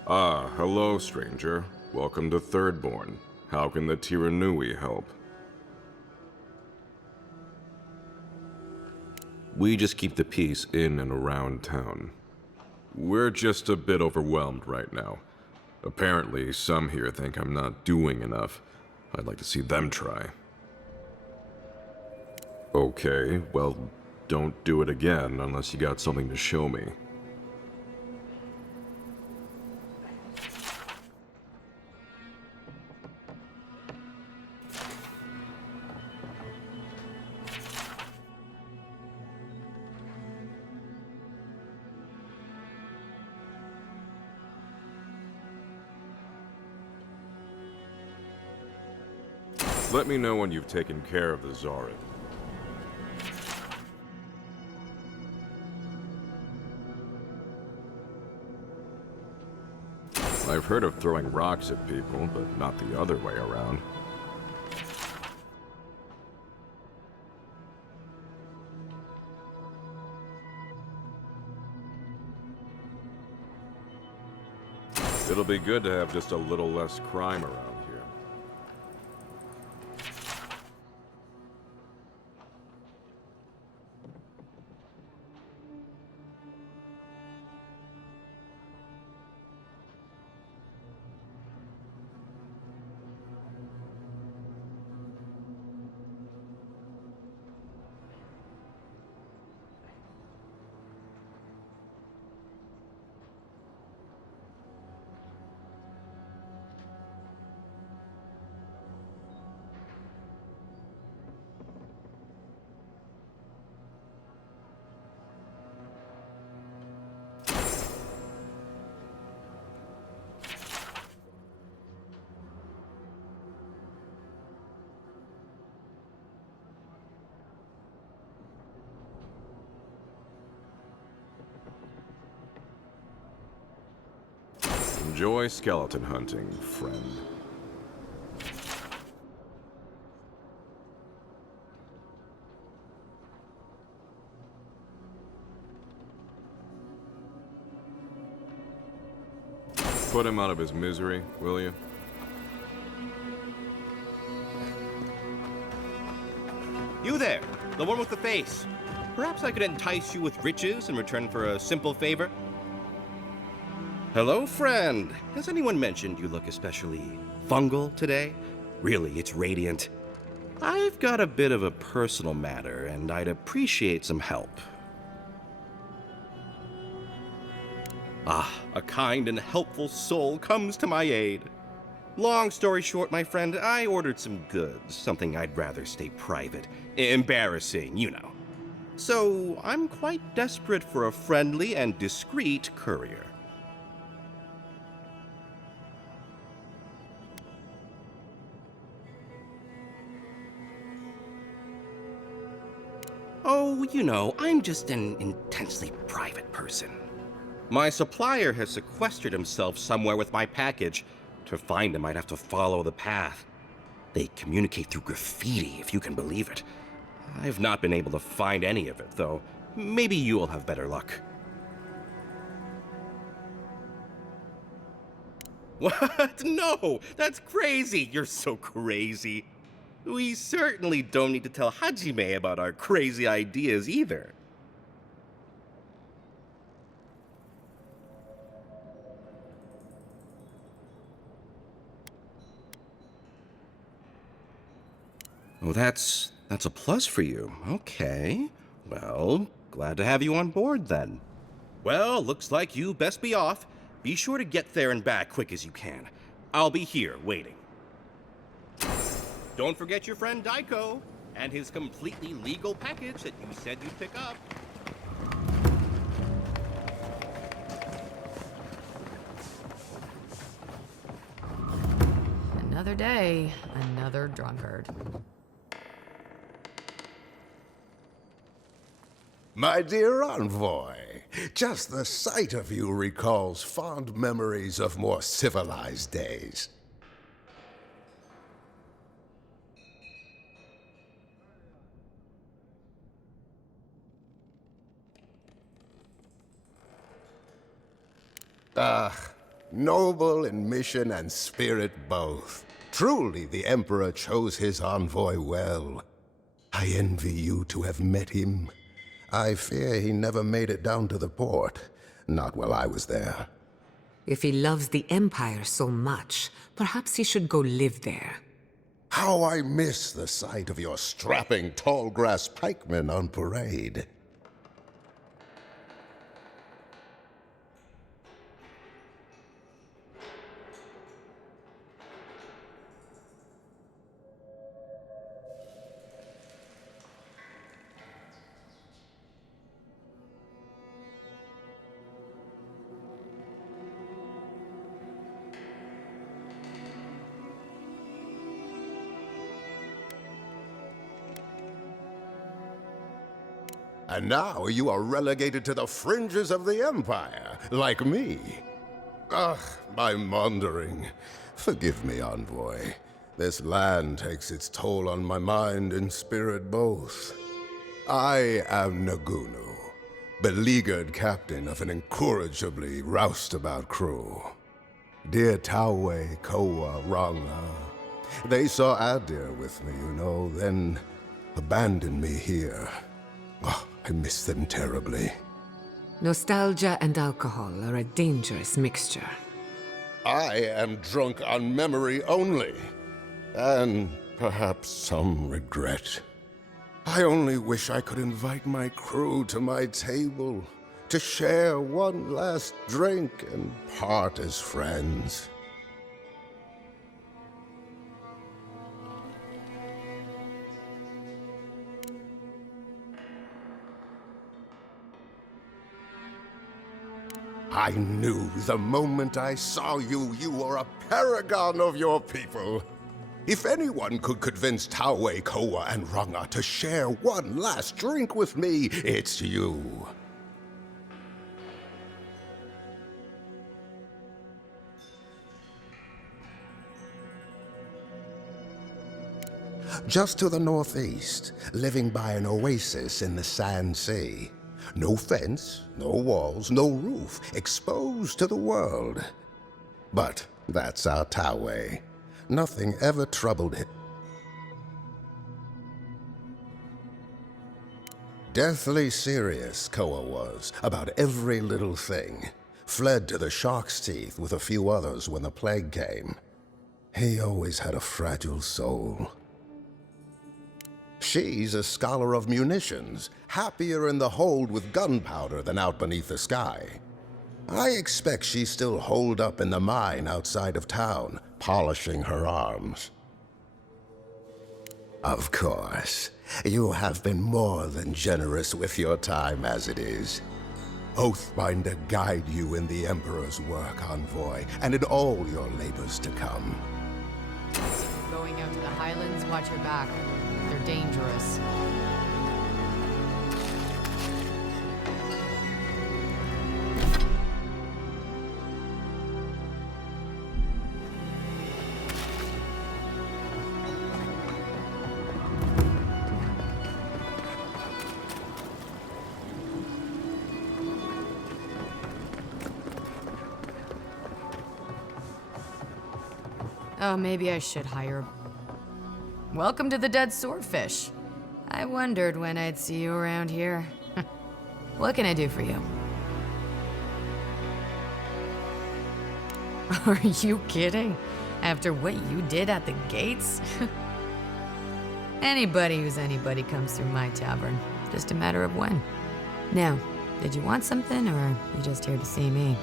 Ah, hello, stranger. Welcome to Thirdborn. How can the Tiranui help? We just keep the peace in and around town. We're just a bit overwhelmed right now. Apparently, some here think I'm not doing enough. I'd like to see them try. Okay, well, don't do it again unless you got something to show me. Let me know when you've taken care of the Zarin. I've heard of throwing rocks at people, but not the other way around. It'll be good to have just a little less crime around here. Enjoy skeleton hunting, friend. Put him out of his misery, will you? You there, the one with the face. Perhaps I could entice you with riches in return for a simple favor? Hello, friend. Has anyone mentioned you look especially fungal today? Really, it's radiant. I've got a bit of a personal matter, and I'd appreciate some help. Ah, a kind and helpful soul comes to my aid. Long story short, my friend, I ordered some goods, something I'd rather stay private. Embarrassing, you know. So, I'm quite desperate for a friendly and discreet courier. Oh, you know, I'm just an intensely private person. My supplier has sequestered himself somewhere with my package. To find him, I'd have to follow the path. They communicate through graffiti, if you can believe it. I've not been able to find any of it, though. Maybe you'll have better luck. What? No! That's crazy! You're so crazy. We certainly don't need to tell Hajime about our crazy ideas either. Oh, that's a plus for you. Okay. Well, glad to have you on board then. Well, looks like you best be off. Be sure to get there and back quick as you can. I'll be here waiting. Don't forget your friend Daiko and his completely legal package that you said you'd pick up. Another day, another drunkard. My dear envoy, just the sight of you recalls fond memories of more civilized days. Ah, noble in mission and spirit both. Truly, the Emperor chose his envoy well. I envy you to have met him. I fear he never made it down to the port. Not while I was there. If he loves the Empire so much, perhaps he should go live there. How I miss the sight of your strapping tall grass pikemen on parade. And now you are relegated to the fringes of the Empire, like me. Ugh, my maundering. Forgive me, envoy. This land takes its toll on my mind and spirit both. I am Nagunu, beleaguered captain of an incorrigibly roustabout crew. Dear Tawe, Koa, Ranga, they saw Adir with me, you know, then abandoned me here. Oh, I miss them terribly. Nostalgia and alcohol are a dangerous mixture. I am drunk on memory only, and perhaps some regret. I only wish I could invite my crew to my table, to share one last drink and part as friends. I knew the moment I saw you, you were a paragon of your people. If anyone could convince Tawe, Koa, and Ranga to share one last drink with me, it's you. Just to the northeast, living by an oasis in the Sand Sea. No fence, no walls, no roof, exposed to the world. But that's our Tawe. Nothing ever troubled it. Deathly serious, Koa was, about every little thing. Fled to the shark's teeth with a few others when the plague came. He always had a fragile soul. She's a scholar of munitions, happier in the hold with gunpowder than out beneath the sky. I expect she's still holed up in the mine outside of town, polishing her arms. Of course, you have been more than generous with your time as it is. Oathbinder guide you in the Emperor's work, envoy, and in all your labors to come. Going out to the Highlands, watch your back. They're dangerous. Oh, maybe I should hire. Welcome to the Dead Swordfish. I wondered when I'd see you around here. What can I do for you? Are you kidding? After what you did at the gates? Anybody who's anybody comes through my tavern. Just a matter of when. Now, did you want something, or are you just here to see me?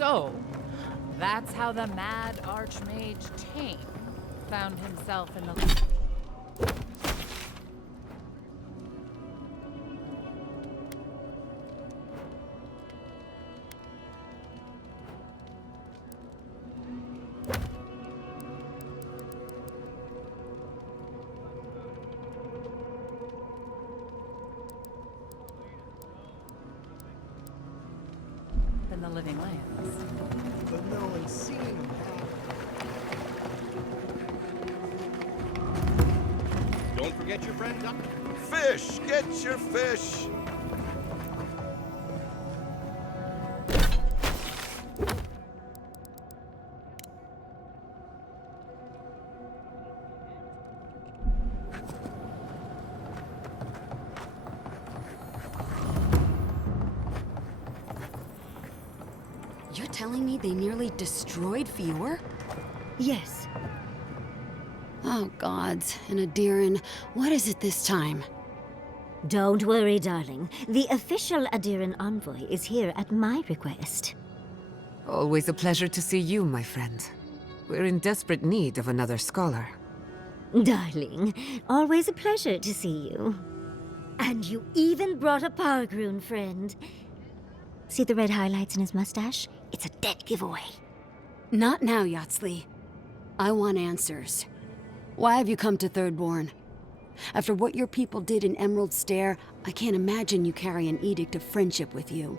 So, that's how the mad Archmage Tame found himself in the... in the living lands. But no one's seen him. Don't forget your friend Duck. Fish! Get your fish! You're telling me they nearly destroyed Fior? Yes. Oh, gods. And Adiran, what is it this time? Don't worry, darling. The official Adiran envoy is here at my request. Always a pleasure to see you, my friend. We're in desperate need of another scholar. Darling, always a pleasure to see you. And you even brought a Pargroon friend. See the red highlights in his mustache? It's a dead giveaway. Not now, Yatsli. I want answers. Why have you come to Thirdborn? After what your people did in Emerald Stair, I can't imagine you carry an edict of friendship with you.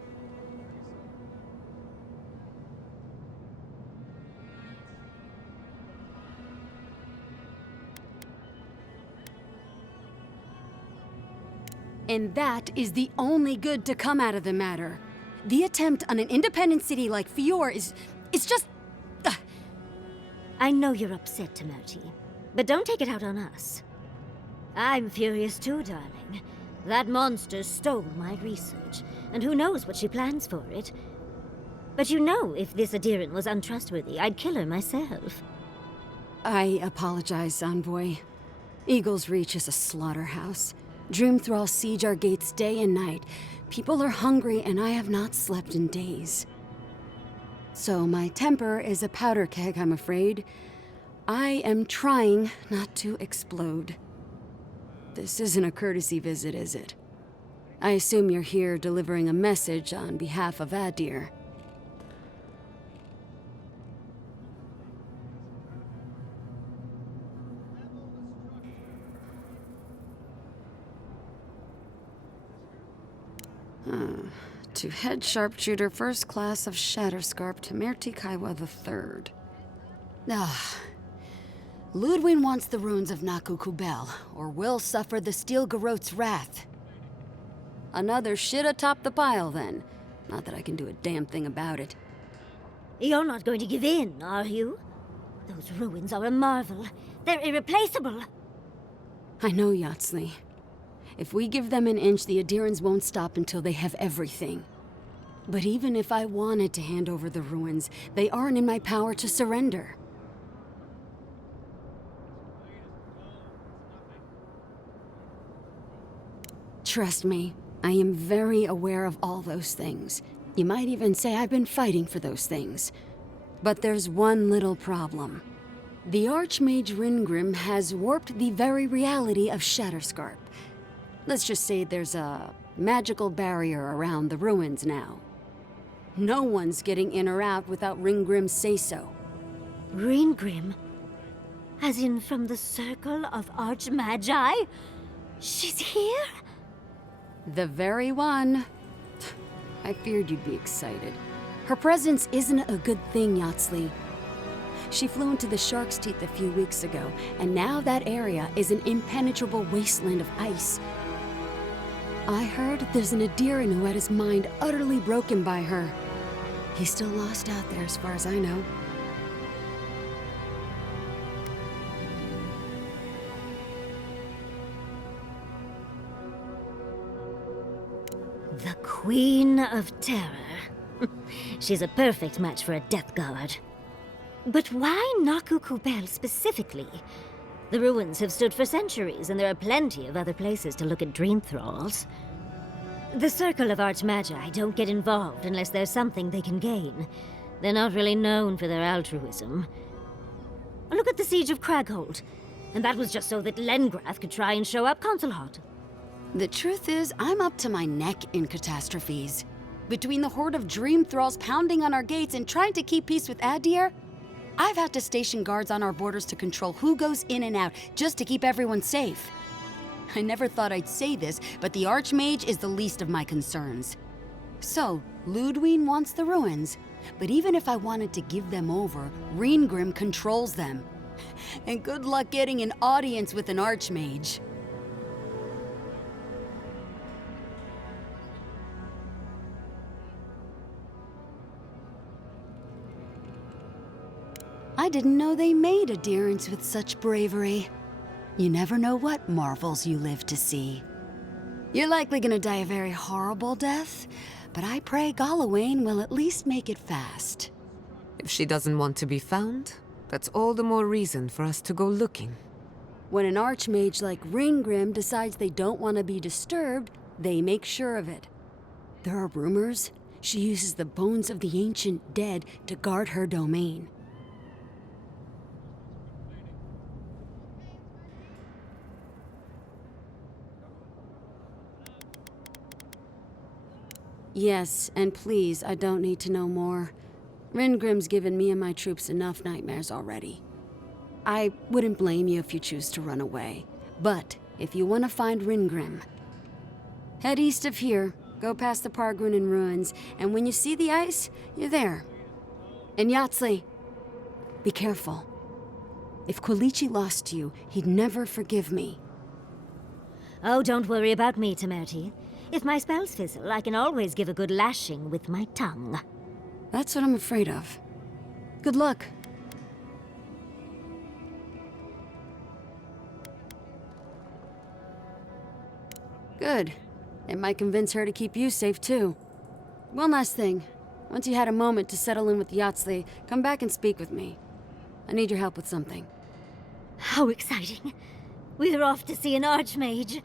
And that is the only good to come out of the matter. The attempt on an independent city like Fior is just... I know you're upset, Timoti, but don't take it out on us. I'm furious too, darling. That monster stole my research, and who knows what she plans for it. But you know, if this Adiran was untrustworthy, I'd kill her myself. I apologize, Envoy. Eagle's Reach is a slaughterhouse. Dreamthralls siege our gates day and night. People are hungry, and I have not slept in days. So my temper is a powder keg, I'm afraid. I am trying not to explode. This isn't a courtesy visit, is it? I assume you're here delivering a message on behalf of Adir. To head sharpshooter, first class of Shatterscarp to Merti Kaiwa III. Ludwin wants the ruins of Naku Kubel, or will suffer the Steel Garot's wrath. Another shit atop the pile, then. Not that I can do a damn thing about it. You're not going to give in, are you? Those ruins are a marvel. They're irreplaceable. I know, Yatsli. If we give them an inch, the Adirans won't stop until they have everything. But even if I wanted to hand over the ruins, they aren't in my power to surrender. Trust me, I am very aware of all those things. You might even say I've been fighting for those things. But there's one little problem. The Archmage Ringrim has warped the very reality of Shatterscarp. Let's just say there's a magical barrier around the ruins now. No one's getting in or out without Ringgrim's say-so. Ringgrim? As in from the Circle of Archmagi? She's here? The very one. I feared you'd be excited. Her presence isn't a good thing, Yatsli. She flew into the Shark's Teeth a few weeks ago, and now that area is an impenetrable wasteland of ice. I heard there's an Adiran who had his mind utterly broken by her. He's still lost out there as far as I know. The Queen of Terror. She's a perfect match for a Death Guard. But why Naku Kubel specifically? The ruins have stood for centuries, and there are plenty of other places to look at dream thralls. The Circle of Archmagi don't get involved unless there's something they can gain. They're not really known for their altruism. Look at the Siege of Craghold. And that was just so that Lengrath could try and show up Consul Hot. The truth is, I'm up to my neck in catastrophes. Between the horde of dream thralls pounding on our gates and trying to keep peace with Adir, I've had to station guards on our borders to control who goes in and out, just to keep everyone safe. I never thought I'd say this, but the Archmage is the least of my concerns. So, Ludwine wants the ruins, but even if I wanted to give them over, Reengrim controls them. And good luck getting an audience with an Archmage. I didn't know they made adherents with such bravery. You never know what marvels you live to see. You're likely gonna die a very horrible death, but I pray Galawain will at least make it fast. If she doesn't want to be found, that's all the more reason for us to go looking. When an Archmage like Ringgrim decides they don't want to be disturbed, they make sure of it. There are rumors she uses the bones of the ancient dead to guard her domain. Yes, and please, I don't need to know more. Ringrim's given me and my troops enough nightmares already. I wouldn't blame you if you choose to run away. But if you want to find Ringrim, head east of here, go past the Pargrunen ruins, and when you see the ice, you're there. And Yatsley, be careful. If Quilichi lost you, he'd never forgive me. Oh, don't worry about me, Temerti. If my spells fizzle, I can always give a good lashing with my tongue. That's what I'm afraid of. Good luck. Good. It might convince her to keep you safe, too. One last thing. Once you had a moment to settle in with Yatsley, come back and speak with me. I need your help with something. How exciting. We're off to see an Archmage.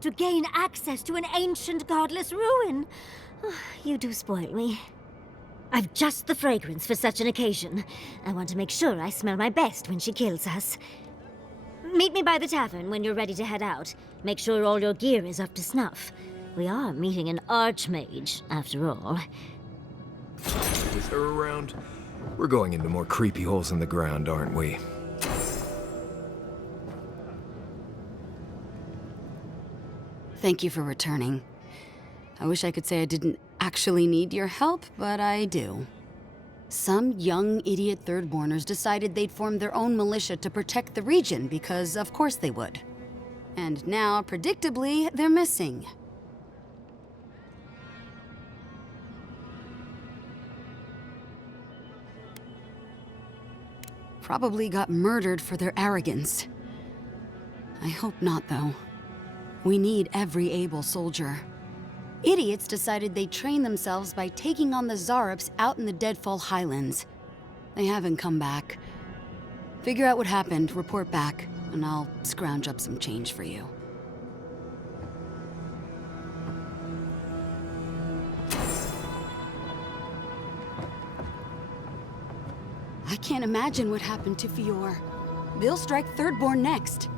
To gain access to an ancient godless ruin. You do spoil me. I've just the fragrance for such an occasion. I want to make sure I smell my best when she kills us. Meet me by the tavern when you're ready to head out. Make sure all your gear is up to snuff. We are meeting an Archmage, after all. With her around, we're going into more creepy holes in the ground, aren't we? Thank you for returning. I wish I could say I didn't actually need your help, but I do. Some young idiot Thirdborners decided they'd form their own militia to protect the region because of course they would. And now, predictably, they're missing. Probably got murdered for their arrogance. I hope not, though. We need every able soldier. Idiots decided they'd train themselves by taking on the Zarups out in the Deadfall Highlands. They haven't come back. Figure out what happened, report back, and I'll scrounge up some change for you. I can't imagine what happened to Fior. They'll strike Thirdborn next.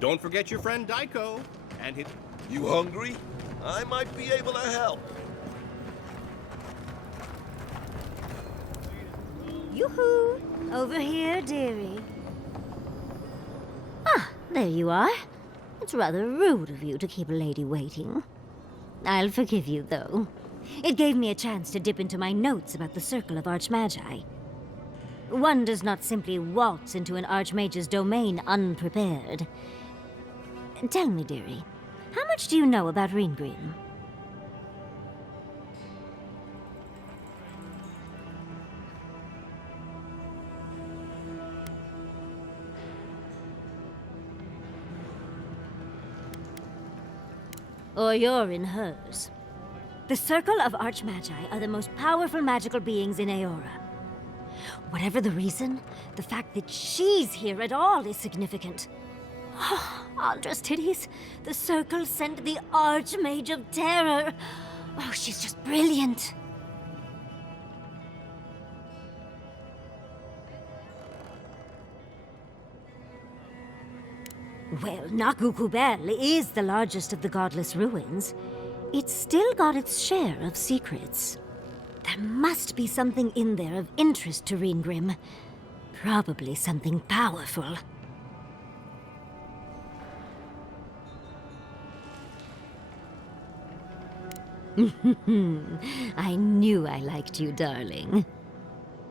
Don't forget your friend Daiko and his... You hungry? I might be able to help. Yoo-hoo! Over here, dearie. Ah, There you are. It's rather rude of you to keep a lady waiting. I'll forgive you, though. It gave me a chance to dip into my notes about the Circle of Archmagi. One does not simply waltz into an Archmage's domain unprepared. Tell me, dearie, how much do you know about Ringrim? Or you're in hers. The Circle of Archmagi are the most powerful magical beings in Aora. Whatever the reason, the fact that she's here at all is significant. Oh, Aldra's titties. The Circle sent the Archmage of Terror. Oh, she's just brilliant. Well, Nakukubel is the largest of the godless ruins. It's still got its share of secrets. There must be something in there of interest to Ringrim. Probably something powerful. I knew I liked you, darling.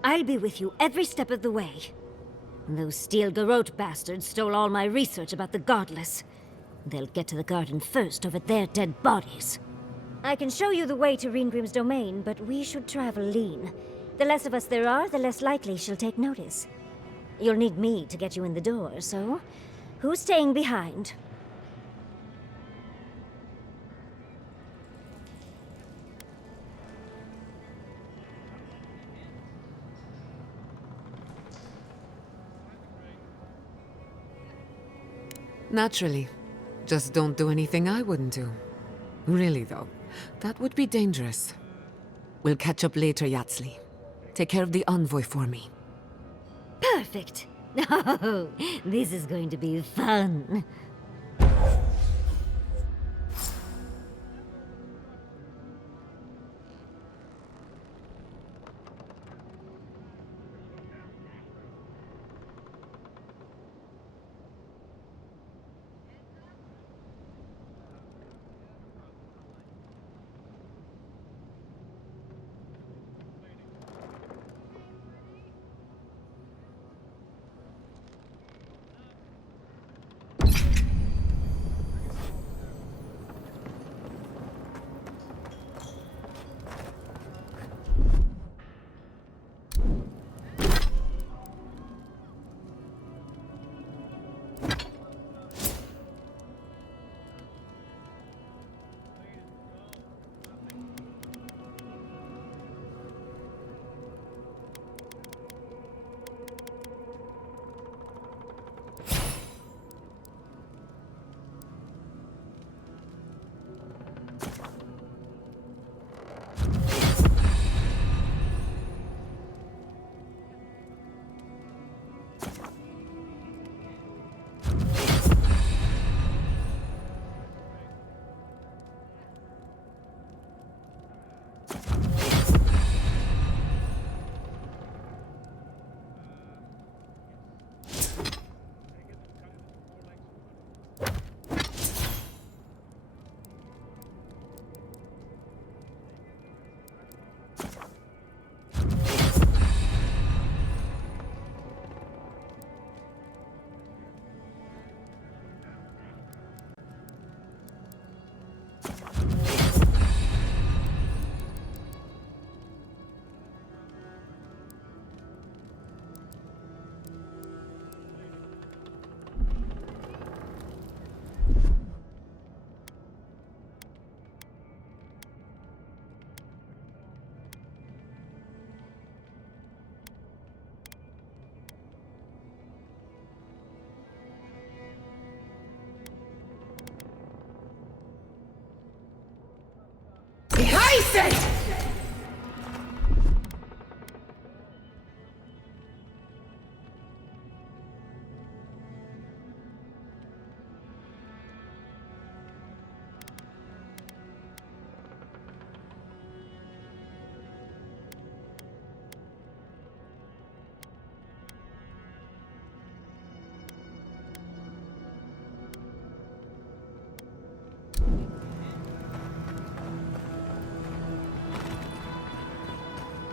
I'll be with you every step of the way. Those Steel Garrote bastards stole all my research about the Godless. They'll get to the garden first over their dead bodies. I can show you the way to Ringrim's domain, but we should travel lean. The less of us there are, the less likely she'll take notice. You'll need me to get you in the door, so who's staying behind? Naturally. Just don't do anything I wouldn't do. Really, though, that would be dangerous. We'll catch up later, Yatsli. Take care of the envoy for me. Perfect. Oh, this is going to be fun.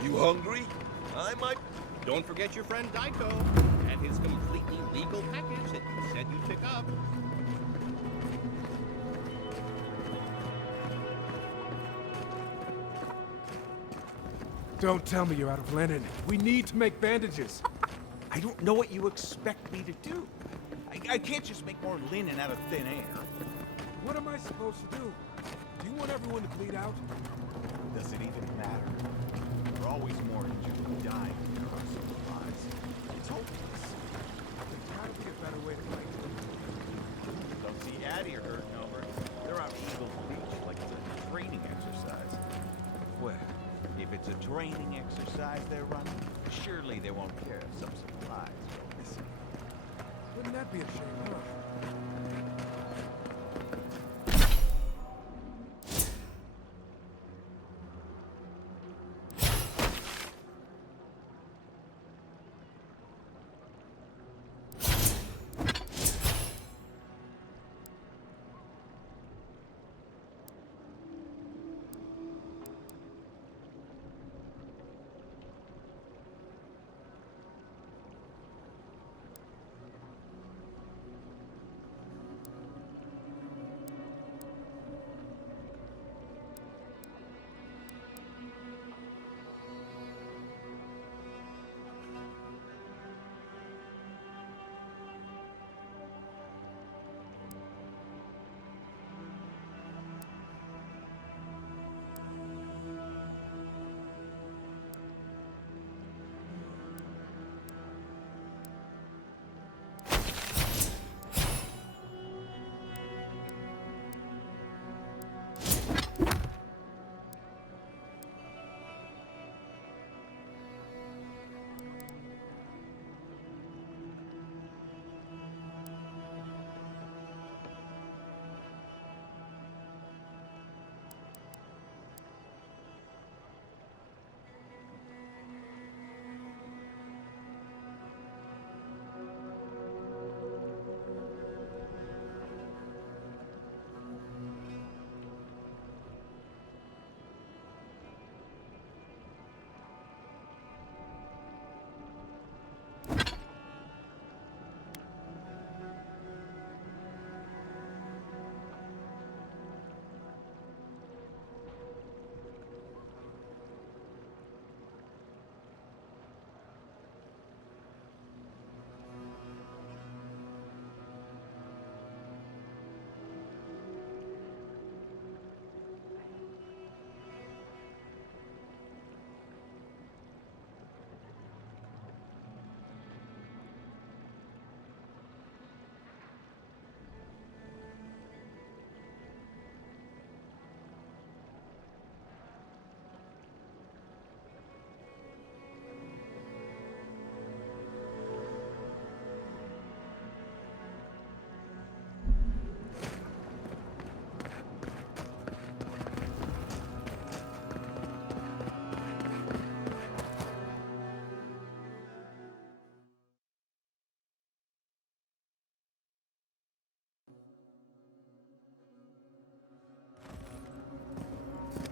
You hungry? I might... Don't forget your friend Daiko and his completely legal package that you said you'd pick up. Don't tell me you're out of linen. We need to make bandages. I don't know what you expect me to do. I can't just make more linen out of thin air. What am I supposed to do? Do you want everyone to bleed out? Does it even matter? We're always more injured than dying in our supplies. It's hopeless. There's gotta be a better way to fight them. Don't see Addie or hurting over. They're out Eagles Beach like it's a training exercise. Well, if it's a training exercise they're running, surely they won't care if some supplies go missing. Wouldn't that be a shame, huh?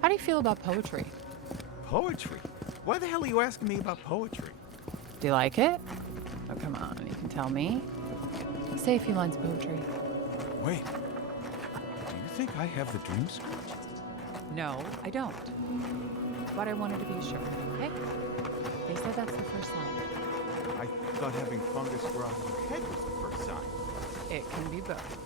How do you feel about poetry? Poetry? Why the hell are you asking me about poetry? Do you like it? Oh, come on, you can tell me. Say a few lines of poetry. Wait. Do you think I have the dream script? No, I don't. But I wanted to be sure, okay? They said that's the first sign. I thought having fungus grow out of your head was the first sign. It can be both.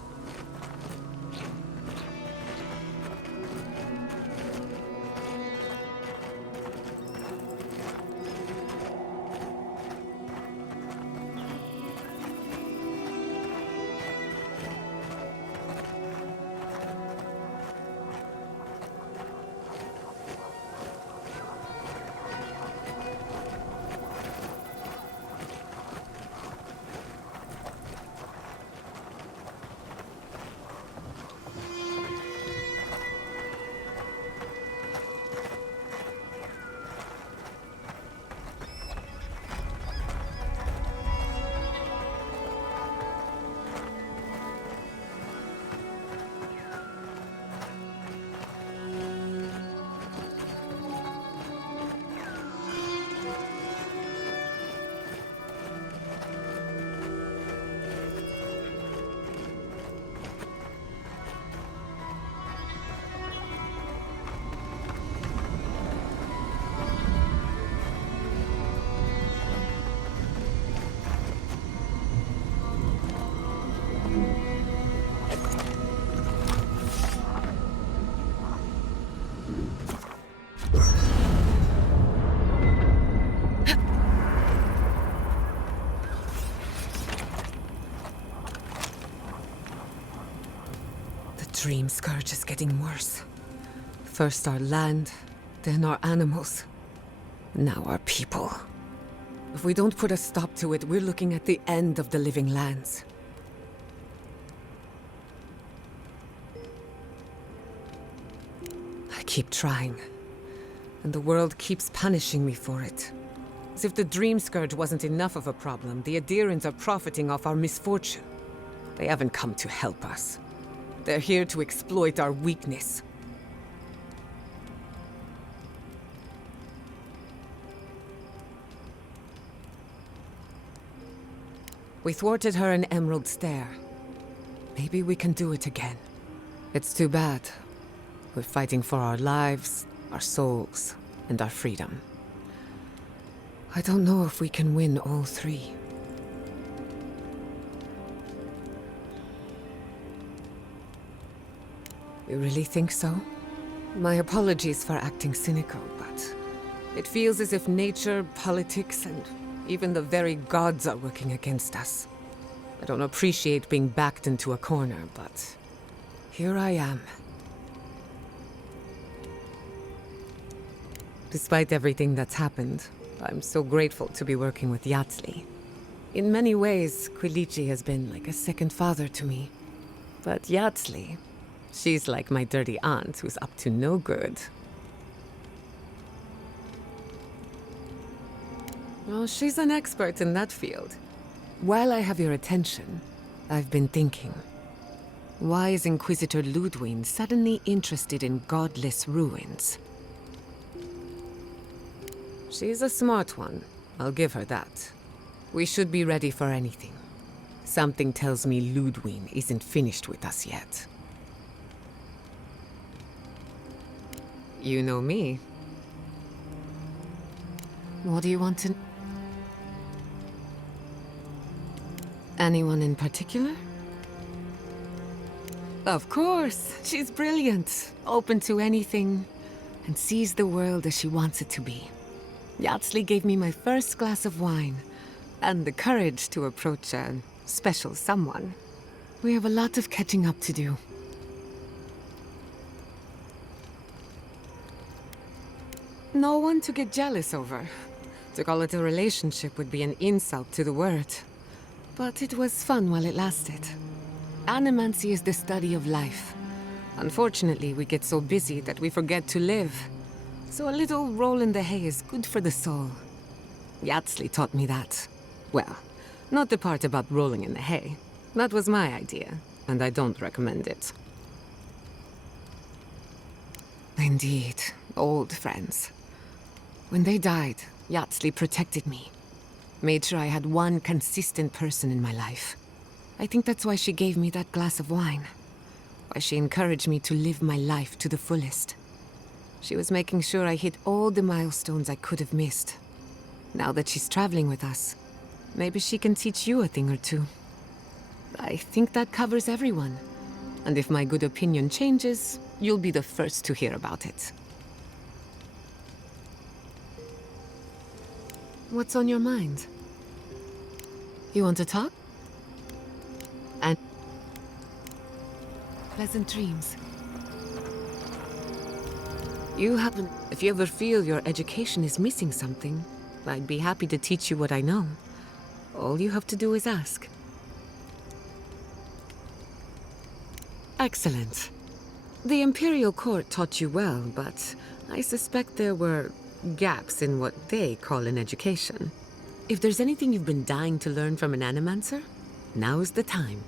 The dream scourge is getting worse. First our land, then our animals. Now our people. If we don't put a stop to it, we're looking at the end of the living lands. I keep trying, and the world keeps punishing me for it. As if the dream scourge wasn't enough of a problem, the Adherents are profiting off our misfortune. They haven't come to help us. They're here to exploit our weakness. We thwarted her in Emerald Stair. Maybe we can do it again. It's too bad. We're fighting for our lives, our souls, and our freedom. I don't know if we can win all three. You really think so? My apologies for acting cynical, but it feels as if nature, politics, and even the very gods are working against us. I don't appreciate being backed into a corner, but here I am. Despite everything that's happened, I'm so grateful to be working with Yatsli. In many ways, Quilichi has been like a second father to me. But Yatsli, she's like my dirty aunt who's up to no good. Well, she's an expert in that field. While I have your attention, I've been thinking. Why is Inquisitor Ludwig suddenly interested in godless ruins? She's a smart one. I'll give her that. We should be ready for anything. Something tells me Ludwig isn't finished with us yet. You know me. What do you want to... Anyone in particular? Of course. She's brilliant. Open to anything. And sees the world as she wants it to be. Yatsli gave me my first glass of wine. And the courage to approach a special someone. We have a lot of catching up to do. No one to get jealous over. To call it a relationship would be an insult to the word. But it was fun while it lasted. Animancy is the study of life. Unfortunately, we get so busy that we forget to live. So a little roll in the hay is good for the soul. Yatsli taught me that. Well, not the part about rolling in the hay. That was my idea, and I don't recommend it. Indeed, old friends. When they died, Yatsli protected me. Made sure I had one consistent person in my life. I think that's why she gave me that glass of wine. Why she encouraged me to live my life to the fullest. She was making sure I hit all the milestones I could have missed. Now that she's traveling with us, maybe she can teach you a thing or two. I think that covers everyone. And if my good opinion changes, you'll be the first to hear about it. What's on your mind? You want to talk? And pleasant dreams. If you ever feel your education is missing something, I'd be happy to teach you what I know. All you have to do is ask. Excellent. The Imperial Court taught you well, but I suspect there were gaps in what they call an education. If there's anything you've been dying to learn from an Animancer, now's the time.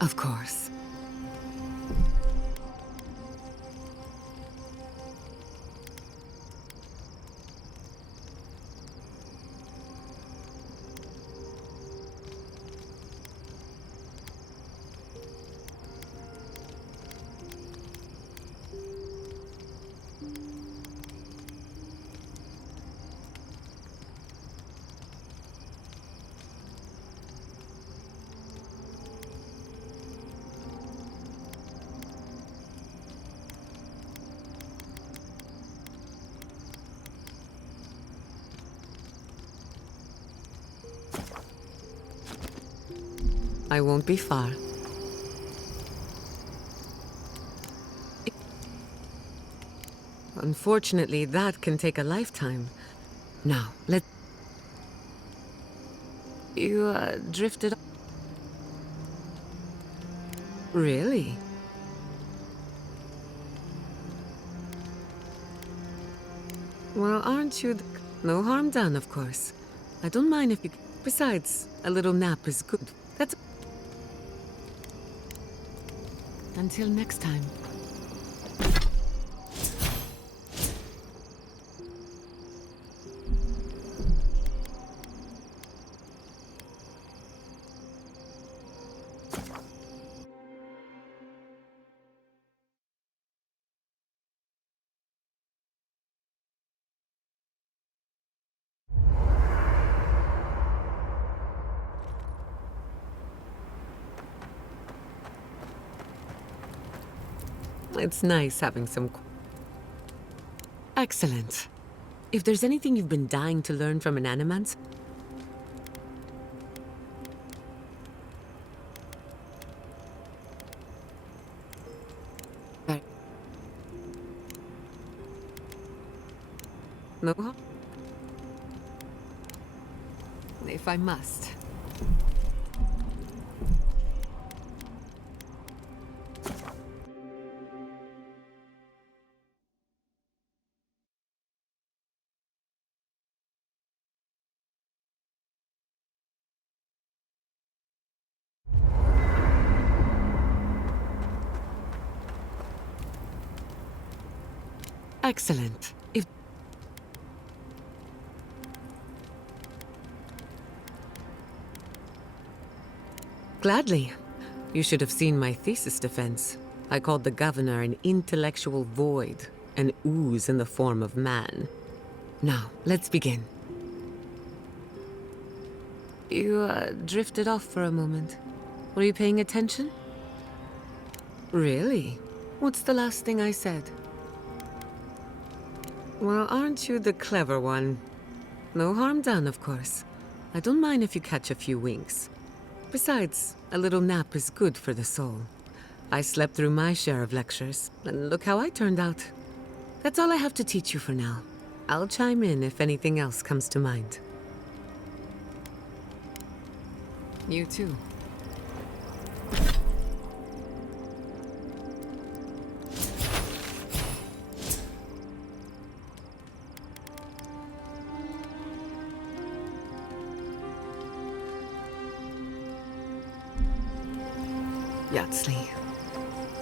Of course. I won't be far. Unfortunately, that can take a lifetime. Now, You, drifted... Really? Well, aren't you... No harm done, of course. I don't mind if you... Besides, a little nap is good. That's... Until next time. It's nice having some... Excellent. If there's anything you've been dying to learn from an animant... No harm? If I must. Excellent. If... Gladly. You should have seen my thesis defense. I called the governor an intellectual void, an ooze in the form of man. Now, let's begin. You, drifted off for a moment. Were you paying attention? Really? What's the last thing I said? Well, aren't you the clever one? No harm done, of course. I don't mind if you catch a few winks. Besides, a little nap is good for the soul. I slept through my share of lectures, and look how I turned out. That's all I have to teach you for now. I'll chime in if anything else comes to mind. You too. Yatsley,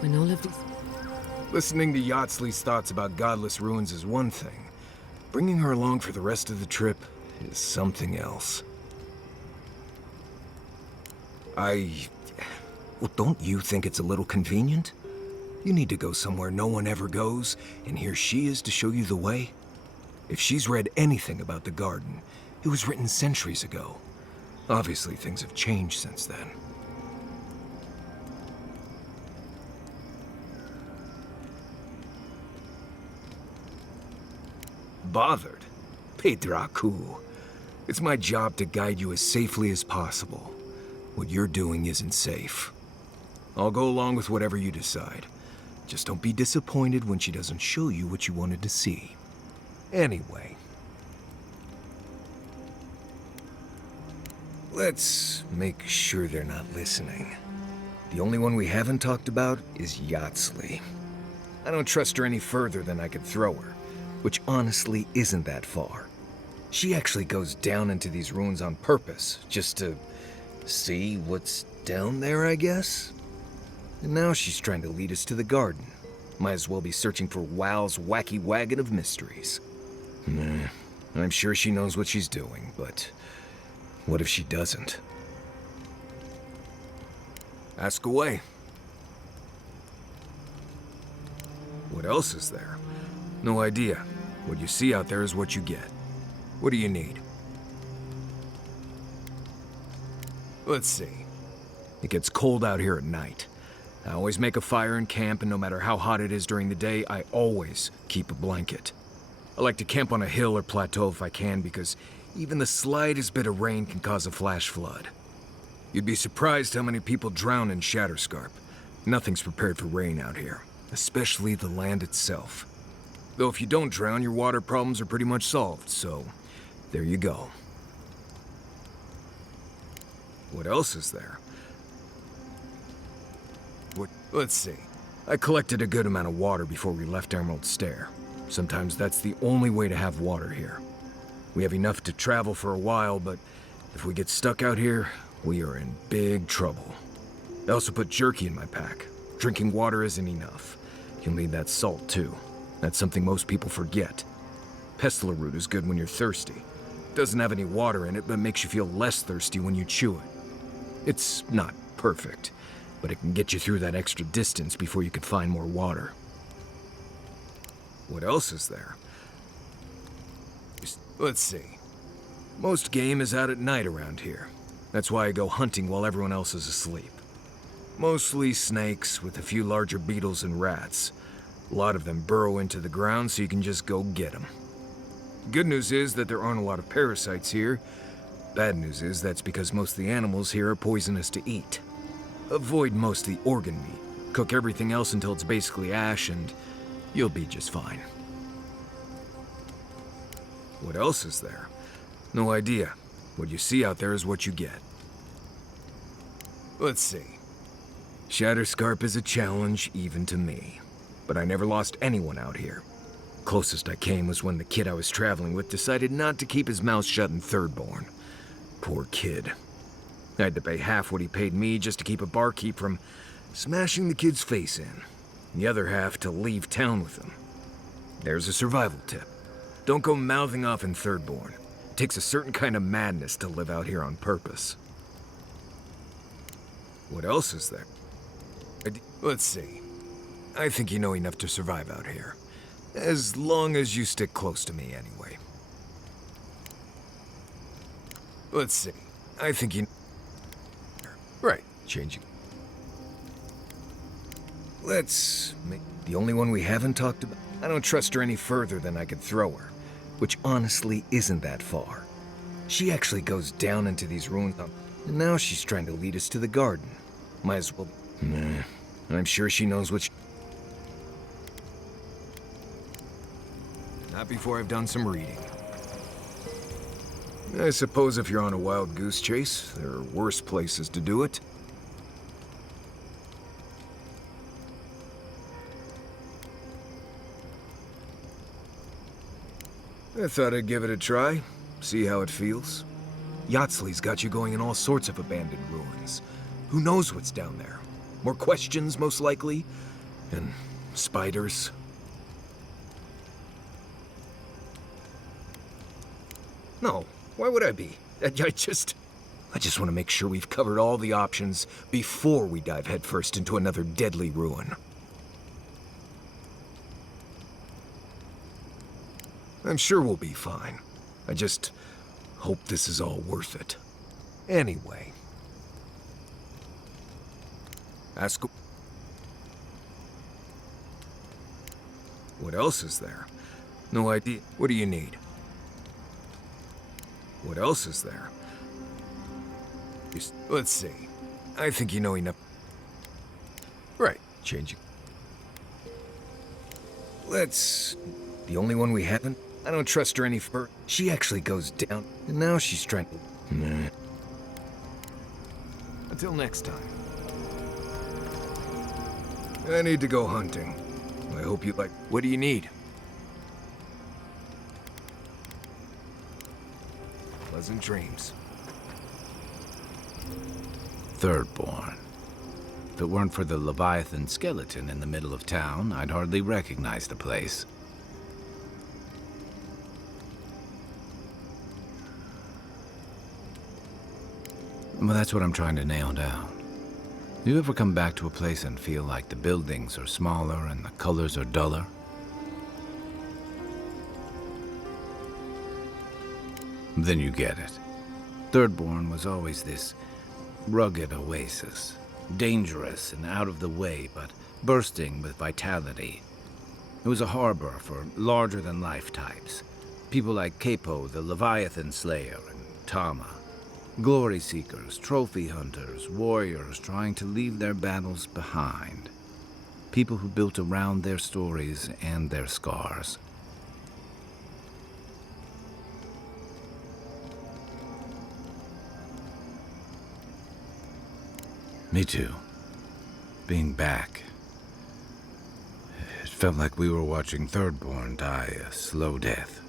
when all of these... Listening to Yatsley's thoughts about godless ruins is one thing. Bringing her along for the rest of the trip is something else. Well, don't you think it's a little convenient? You need to go somewhere no one ever goes, and here she is to show you the way? If she's read anything about the garden, it was written centuries ago. Obviously, things have changed since then. Bothered? Pedraku. It's my job to guide you as safely as possible. What you're doing isn't safe. I'll go along with whatever you decide. Just don't be disappointed when she doesn't show you what you wanted to see. Anyway. Let's make sure they're not listening. The only one we haven't talked about is Yatsley. I don't trust her any further than I could throw her, which honestly isn't that far. She actually goes down into these ruins on purpose, just to see what's down there, I guess? And now she's trying to lead us to the garden. Might as well be searching for WoW's wacky wagon of mysteries. Nah, I'm sure she knows what she's doing, but what if she doesn't? Ask away. What else is there? No idea. What you see out there is what you get. What do you need? Let's see. It gets cold out here at night. I always make a fire in camp, and no matter how hot it is during the day, I always keep a blanket. I like to camp on a hill or plateau if I can, because even the slightest bit of rain can cause a flash flood. You'd be surprised how many people drown in Shatterscarp. Nothing's prepared for rain out here, especially the land itself. Though if you don't drown, your water problems are pretty much solved, so there you go. What else is there? Let's see. I collected a good amount of water before we left Emerald Stair. Sometimes that's the only way to have water here. We have enough to travel for a while, but if we get stuck out here, we are in big trouble. I also put jerky in my pack. Drinking water isn't enough. You'll need that salt too. That's something most people forget. Pestler root is good when you're thirsty. Doesn't have any water in it, but makes you feel less thirsty when you chew it. It's not perfect, but it can get you through that extra distance before you can find more water. What else is there? Let's see. Most game is out at night around here. That's why I go hunting while everyone else is asleep. Mostly snakes, with a few larger beetles and rats. A lot of them burrow into the ground, so you can just go get them. Good news is that there aren't a lot of parasites here. Bad news is that's because most of the animals here are poisonous to eat. Avoid most of the organ meat. Cook everything else until it's basically ash, and you'll be just fine. What else is there? No idea. What you see out there is what you get. Let's see. Shatterscarp is a challenge even to me. But I never lost anyone out here. Closest I came was when the kid I was traveling with decided not to keep his mouth shut in Thirdborn. Poor kid. I had to pay half what he paid me just to keep a barkeep from smashing the kid's face in. The other half to leave town with him. There's a survival tip. Don't go mouthing off in Thirdborn. It takes a certain kind of madness to live out here on purpose. What else is there? Let's see. I think you know enough to survive out here. As long as you stick close to me, anyway. Let's see. I think you... Right, changing. Let's make... The only one we haven't talked about? I don't trust her any further than I could throw her. Which honestly isn't that far. She actually goes down into these ruins, and now she's trying to lead us to the garden. Might as well... Nah, I'm sure she knows what she... Not before I've done some reading. I suppose if you're on a wild goose chase, there are worse places to do it. I thought I'd give it a try, see how it feels. Yatsley's got you going in all sorts of abandoned ruins. Who knows what's down there? More questions, most likely, and spiders. No, why would I be? I just want to make sure we've covered all the options before we dive headfirst into another deadly ruin. I'm sure we'll be fine. I just hope this is all worth it. Anyway. Ask... What else is there? No idea. What do you need? What else is there? Let's see. I think you know enough. Right, changing. Let's... The only one we haven't? I don't trust her any further. She actually goes down, and now she's trying to... Nah. Until next time. I need to go hunting. I hope you like... What do you need? Pleasant dreams. Thirdborn. If it weren't for the Leviathan skeleton in the middle of town, I'd hardly recognize the place. Well, that's what I'm trying to nail down. You ever come back to a place and feel like the buildings are smaller and the colors are duller? Then you get it. Thirdborn was always this rugged oasis. Dangerous and out of the way, but bursting with vitality. It was a harbor for larger-than-life types. People like Capo, the Leviathan Slayer, and Tama. Glory seekers, trophy hunters, warriors trying to leave their battles behind. People who built around their stories and their scars. Me too. Being back. It felt like we were watching Thirdborn die a slow death.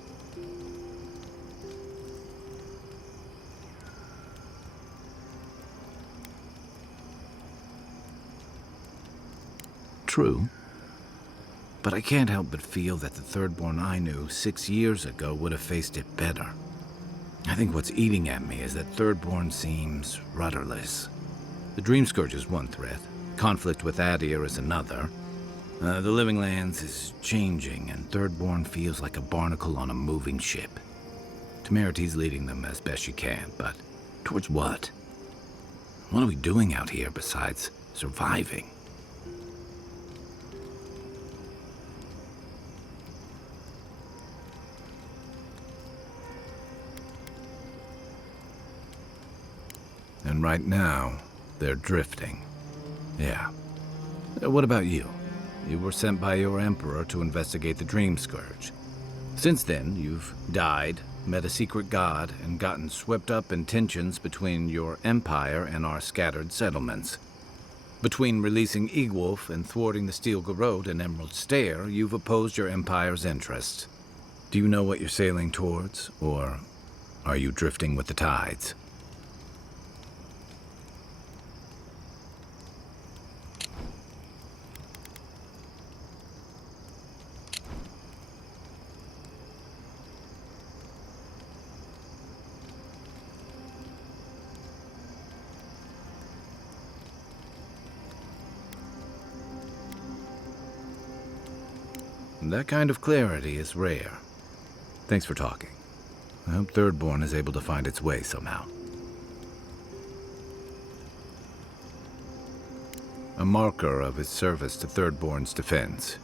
True. But I can't help but feel that the Thirdborn I knew 6 years ago would have faced it better. I think what's eating at me is that Thirdborn seems rudderless. The Dream Scourge is one threat. Conflict with Adir is another. The Living Lands is changing, and Thirdborn feels like a barnacle on a moving ship. Temeriti's leading them as best she can, but towards what? What are we doing out here besides surviving? And right now, they're drifting. Yeah. What about you? You were sent by your Emperor to investigate the Dream Scourge. Since then, you've died, met a secret god, and gotten swept up in tensions between your Empire and our scattered settlements. Between releasing Egwolf and thwarting the Steel Garrote and Emerald Stair, you've opposed your Empire's interests. Do you know what you're sailing towards, or are you drifting with the tides? That kind of clarity is rare. Thanks for talking. I hope Thirdborn is able to find its way somehow. A marker of his service to Thirdborn's defense.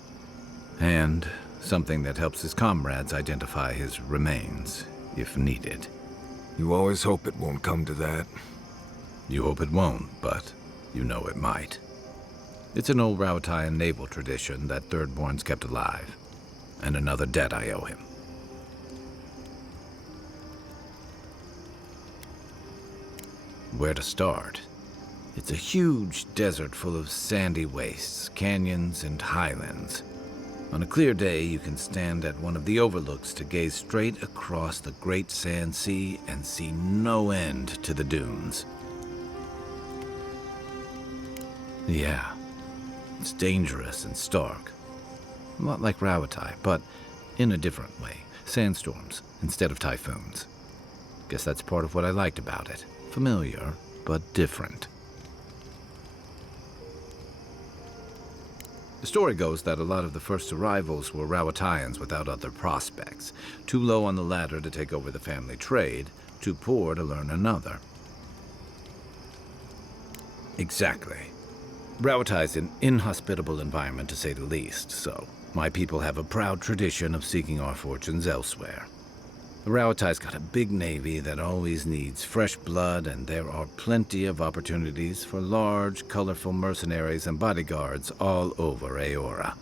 And something that helps his comrades identify his remains, if needed. You always hope it won't come to that. You hope it won't, but you know it might. It's an old Rauatayan naval tradition that Thirdborn's kept alive, and another debt I owe him. Where to start? It's a huge desert full of sandy wastes, canyons, and highlands. On a clear day, you can stand at one of the overlooks to gaze straight across the great sand sea and see no end to the dunes. Yeah. It's dangerous and stark. A lot like Rauatai, but in a different way. Sandstorms instead of typhoons. Guess that's part of what I liked about it. Familiar, but different. The story goes that a lot of the first arrivals were Rauataians without other prospects. Too low on the ladder to take over the family trade, too poor to learn another. Exactly. Rauatai's an inhospitable environment, to say the least, so my people have a proud tradition of seeking our fortunes elsewhere. The Rauatai's got a big navy that always needs fresh blood, and there are plenty of opportunities for large, colorful mercenaries and bodyguards all over Aora.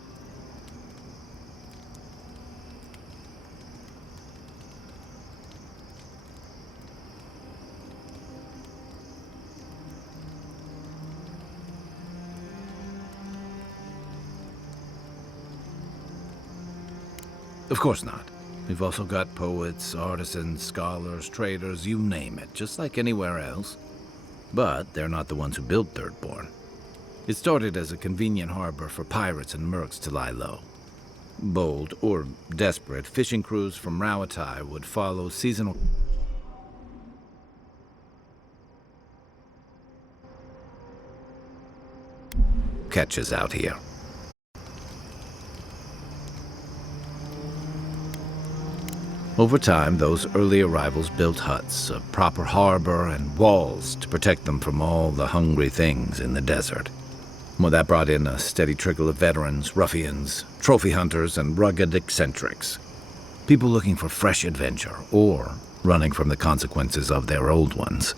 Of course not. We've also got poets, artisans, scholars, traders, you name it, just like anywhere else. But they're not the ones who built Thirdborn. It started as a convenient harbor for pirates and mercs to lie low. Bold, or desperate, fishing crews from Rauatai would follow seasonal catches out here. Over time, those early arrivals built huts, a proper harbor, and walls to protect them from all the hungry things in the desert. Well, that brought in a steady trickle of veterans, ruffians, trophy hunters, and rugged eccentrics. People looking for fresh adventure, or running from the consequences of their old ones.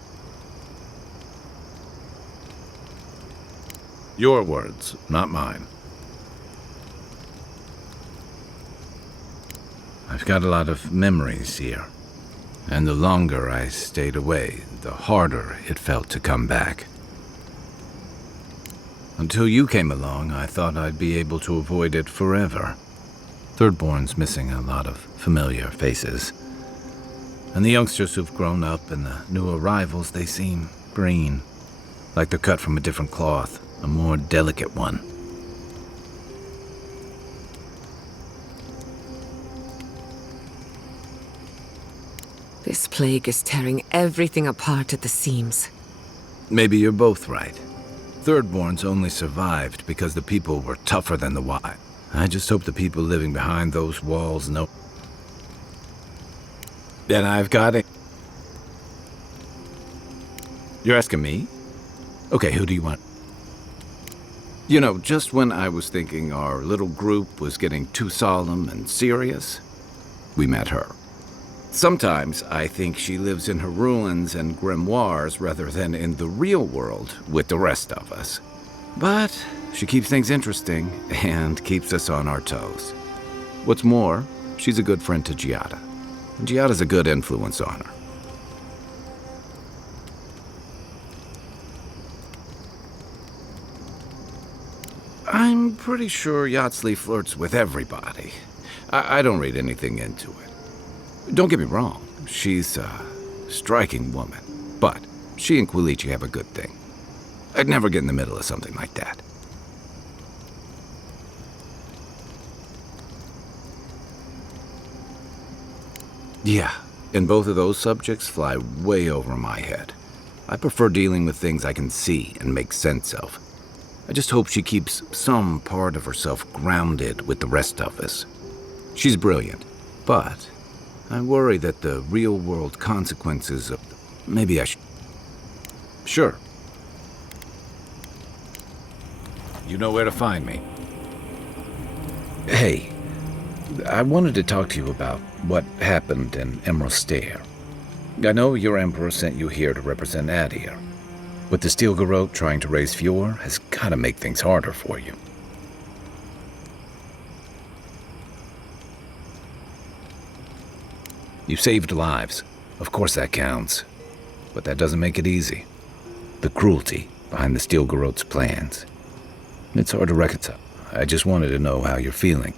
Your words, not mine. I've got a lot of memories here. And the longer I stayed away, the harder it felt to come back. Until you came along, I thought I'd be able to avoid it forever. Thirdborn's missing a lot of familiar faces. And the youngsters who've grown up and the new arrivals, they seem green. Like they're cut from a different cloth, a more delicate one. This plague is tearing everything apart at the seams. Maybe you're both right. Thirdborns only survived because the people were tougher than the wild. I just hope the people living behind those walls know. Then I've got it. You're asking me? Okay, who do you want? You know, just when I was thinking our little group was getting too solemn and serious, we met her. Sometimes I think she lives in her ruins and grimoires rather than in the real world with the rest of us. But she keeps things interesting and keeps us on our toes. What's more, she's a good friend to Giada. And Giada's a good influence on her. I'm pretty sure Yatsley flirts with everybody. I don't read anything into it. Don't get me wrong, she's a striking woman, but she and Quilici have a good thing. I'd never get in the middle of something like that. Yeah, and both of those subjects fly way over my head. I prefer dealing with things I can see and make sense of. I just hope she keeps some part of herself grounded with the rest of us. She's brilliant, but I worry that the real-world consequences of... Maybe I should... Sure. You know where to find me. Hey, I wanted to talk to you about what happened in Emerald Stair. I know your Emperor sent you here to represent Adir. But the Steel Garrote trying to raise Fjord has got to make things harder for you. You saved lives. Of course that counts. But that doesn't make it easy. The cruelty behind the Steel Garrote's plans. It's hard to reconcile. I just wanted to know how you're feeling.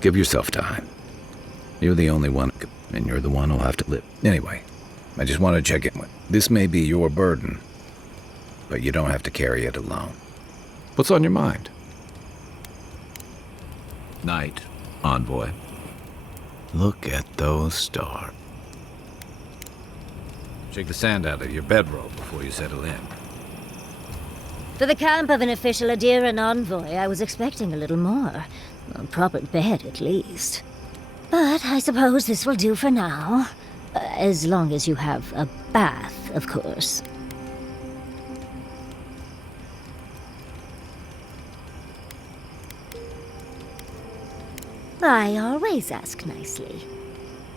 Give yourself time. You're the only one, and you're the one who'll have to live. Anyway, I just want to check in with. This may be your burden, but you don't have to carry it alone. What's on your mind? Night, envoy. Look at those stars. Shake the sand out of your bedroll before you settle in. For the camp of an official Adiran envoy, I was expecting a little more. A proper bed, at least. But I suppose this will do for now. As long as you have a bath, of course. I always ask nicely.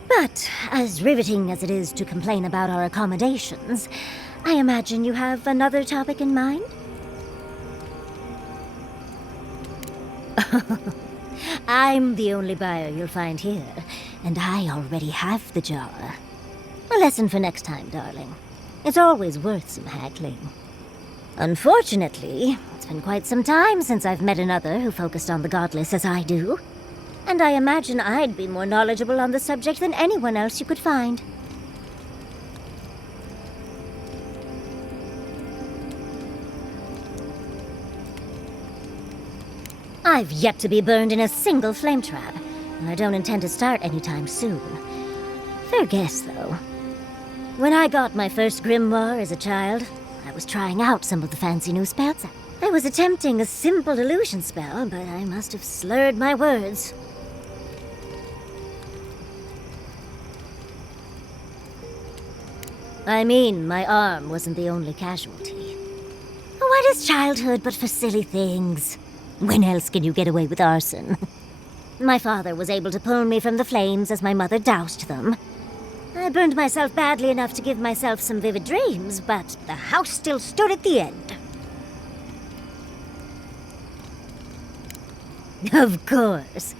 But as riveting as it is to complain about our accommodations, I imagine you have another topic in mind? I'm the only buyer you'll find here, and I already have the jar. A lesson for next time, darling. It's always worth some haggling. Unfortunately, it's been quite some time since I've met another who focused on the godless as I do. And I imagine I'd be more knowledgeable on the subject than anyone else you could find. I've yet to be burned in a single flame trap, and I don't intend to start anytime soon. Fair guess, though. When I got my first grimoire as a child, I was trying out some of the fancy new spells. I was attempting a simple illusion spell, but I must have slurred my words. I mean, my arm wasn't the only casualty. is childhood but for silly things. When else can you get away with arson? My father was able to pull me from the flames as my mother doused them. I burned myself badly enough to give myself some vivid dreams, but the house still stood at the end. Of course.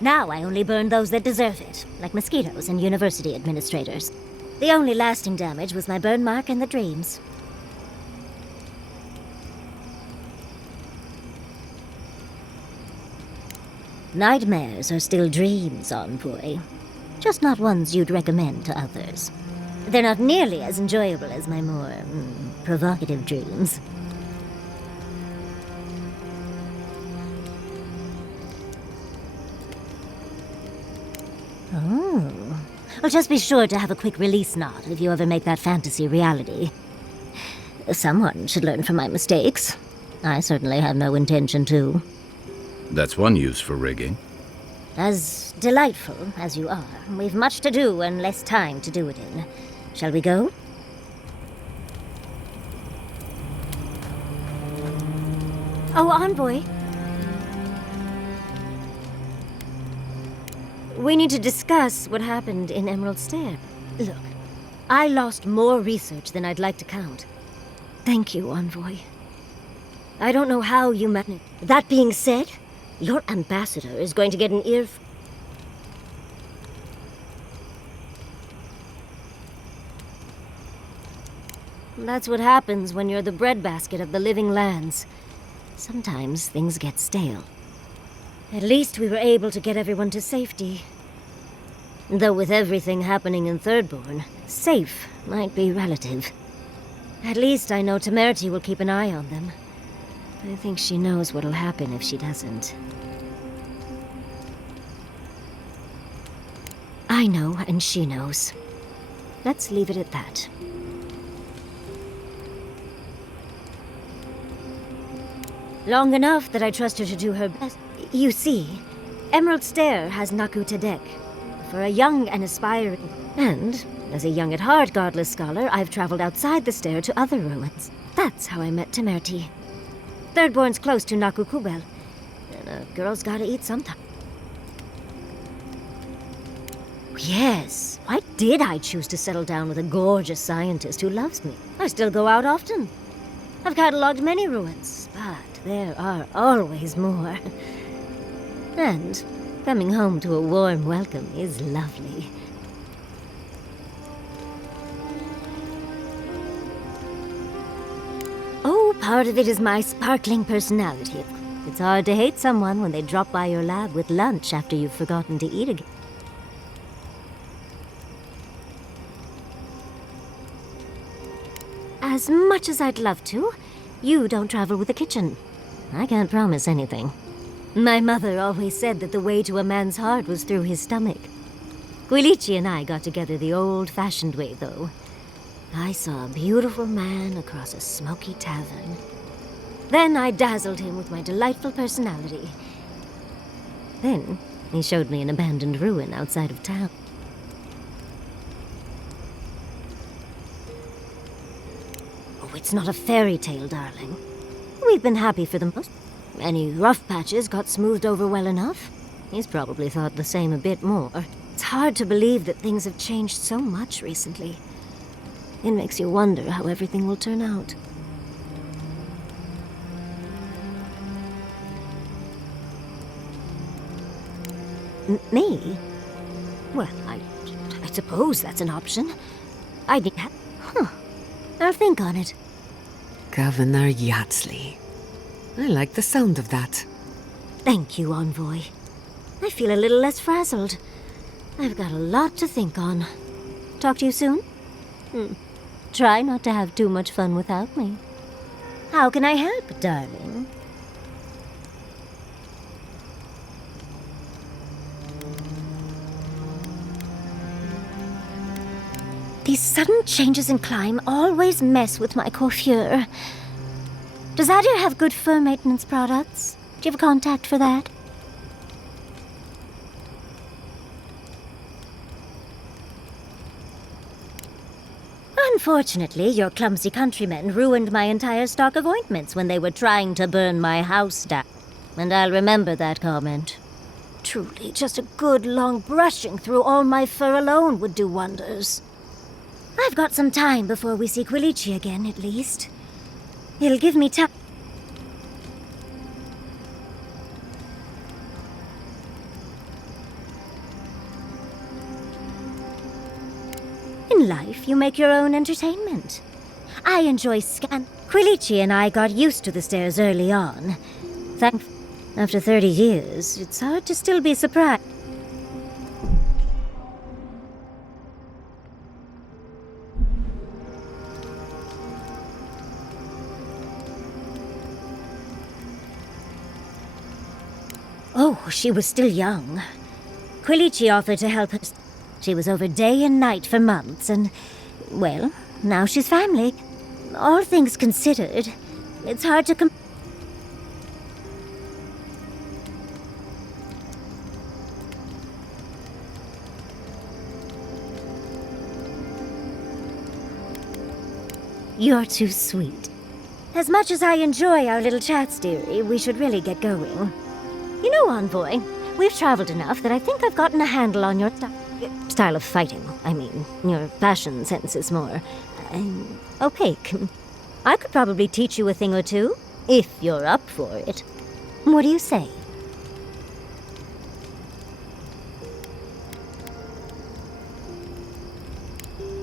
Now I only burn those that deserve it, like mosquitoes and university administrators. The only lasting damage was my burn mark and the dreams. Nightmares are still dreams, Envoy. Just not ones you'd recommend to others. They're not nearly as enjoyable as my more, provocative dreams. Oh. Well, just be sure to have a quick release knot if you ever make that fantasy reality. Someone should learn from my mistakes. I certainly have no intention to. That's one use for rigging. As delightful as you are, we've much to do and less time to do it in. Shall we go? Oh, Envoy. We need to discuss what happened in Emerald Stair. Look, I lost more research than I'd like to count. Thank you, Envoy. I don't know how you managed. That being said, your ambassador is going to get an ear. That's what happens when you're the breadbasket of the living lands. Sometimes things get stale. At least we were able to get everyone to safety. Though with everything happening in Thirdborn, safe might be relative. At least I know Temerity will keep an eye on them. I think she knows what'll happen if she doesn't. I know, and she knows. Let's leave it at that. Long enough that I trust her to do her best. You see, Emerald Stair has Naku Tedek. For a young and aspiring... And, as a young at heart godless scholar, I've traveled outside the stair to other ruins. That's how I met Temerity. Thirdborn's close to Naku Kubel. And a girl's gotta eat sometime. Yes, why did I choose to settle down with a gorgeous scientist who loves me? I still go out often. I've catalogued many ruins, but there are always more. And coming home to a warm welcome is lovely. Oh, part of it is my sparkling personality. It's hard to hate someone when they drop by your lab with lunch after you've forgotten to eat again. As much as I'd love to, you don't travel with a kitchen. I can't promise anything. My mother always said that the way to a man's heart was through his stomach. Guilichi and I got together the old-fashioned way, though. I saw a beautiful man across a smoky tavern. Then I dazzled him with my delightful personality. Then he showed me an abandoned ruin outside of town. Oh, it's not a fairy tale, darling. We've been happy for the most. Any rough patches got smoothed over well enough. He's probably thought the same a bit more. It's hard to believe that things have changed so much recently. It makes you wonder how everything will turn out. Me? Well, I suppose that's an option. I'd need... I'll think on it. Governor Yatsley. I like the sound of that. Thank you, Envoy. I feel a little less frazzled. I've got a lot to think on. Talk to you soon? Try not to have too much fun without me. How can I help, darling? These sudden changes in climate always mess with my coiffure. Does Adir have good fur maintenance products? Do you have a contact for that? Unfortunately, your clumsy countrymen ruined my entire stock of ointments when they were trying to burn my house down. And I'll remember that comment. Truly, just a good long brushing through all my fur alone would do wonders. I've got some time before we see Quilici again, at least. It'll give me time. In life, you make your own entertainment. I enjoy Quilici and I got used to the stairs early on. After 30 years, it's hard to still be surprised. Oh, she was still young. Quilici offered to help her. She was over day and night for months, and, well, now she's family. All things considered, it's hard to You're too sweet. As much as I enjoy our little chats, dearie, we should really get going. You know, Envoy, we've traveled enough that I think I've gotten a handle on your style of fighting. I mean, your fashion sense is more opaque. I could probably teach you a thing or two, if you're up for it. What do you say?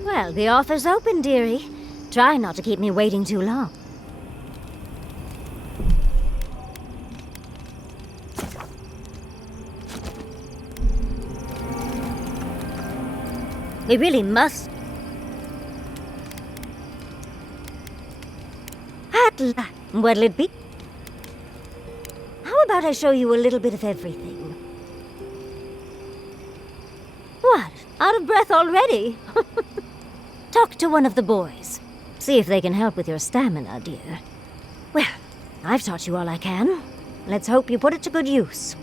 Well, the offer's open, dearie. Try not to keep me waiting too long. We really must. At last, what'll it be? How about I show you a little bit of everything? What? Out of breath already? Talk to one of the boys. See if they can help with your stamina, dear. Well, I've taught you all I can. Let's hope you put it to good use.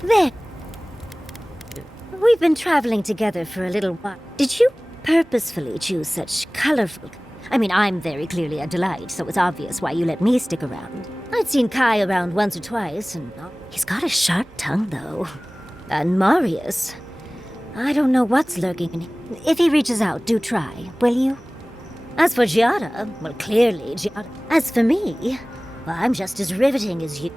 There. We've been traveling together for a little while. Did you purposefully choose such colorful... I mean, I'm very clearly a delight, so it's obvious why you let me stick around. I'd seen Kai around once or twice, and he's got a sharp tongue, though. And Marius... I don't know what's lurking in him. If he reaches out, do try, will you? As for Giada, well, clearly Giada... As for me, well, I'm just as riveting as you...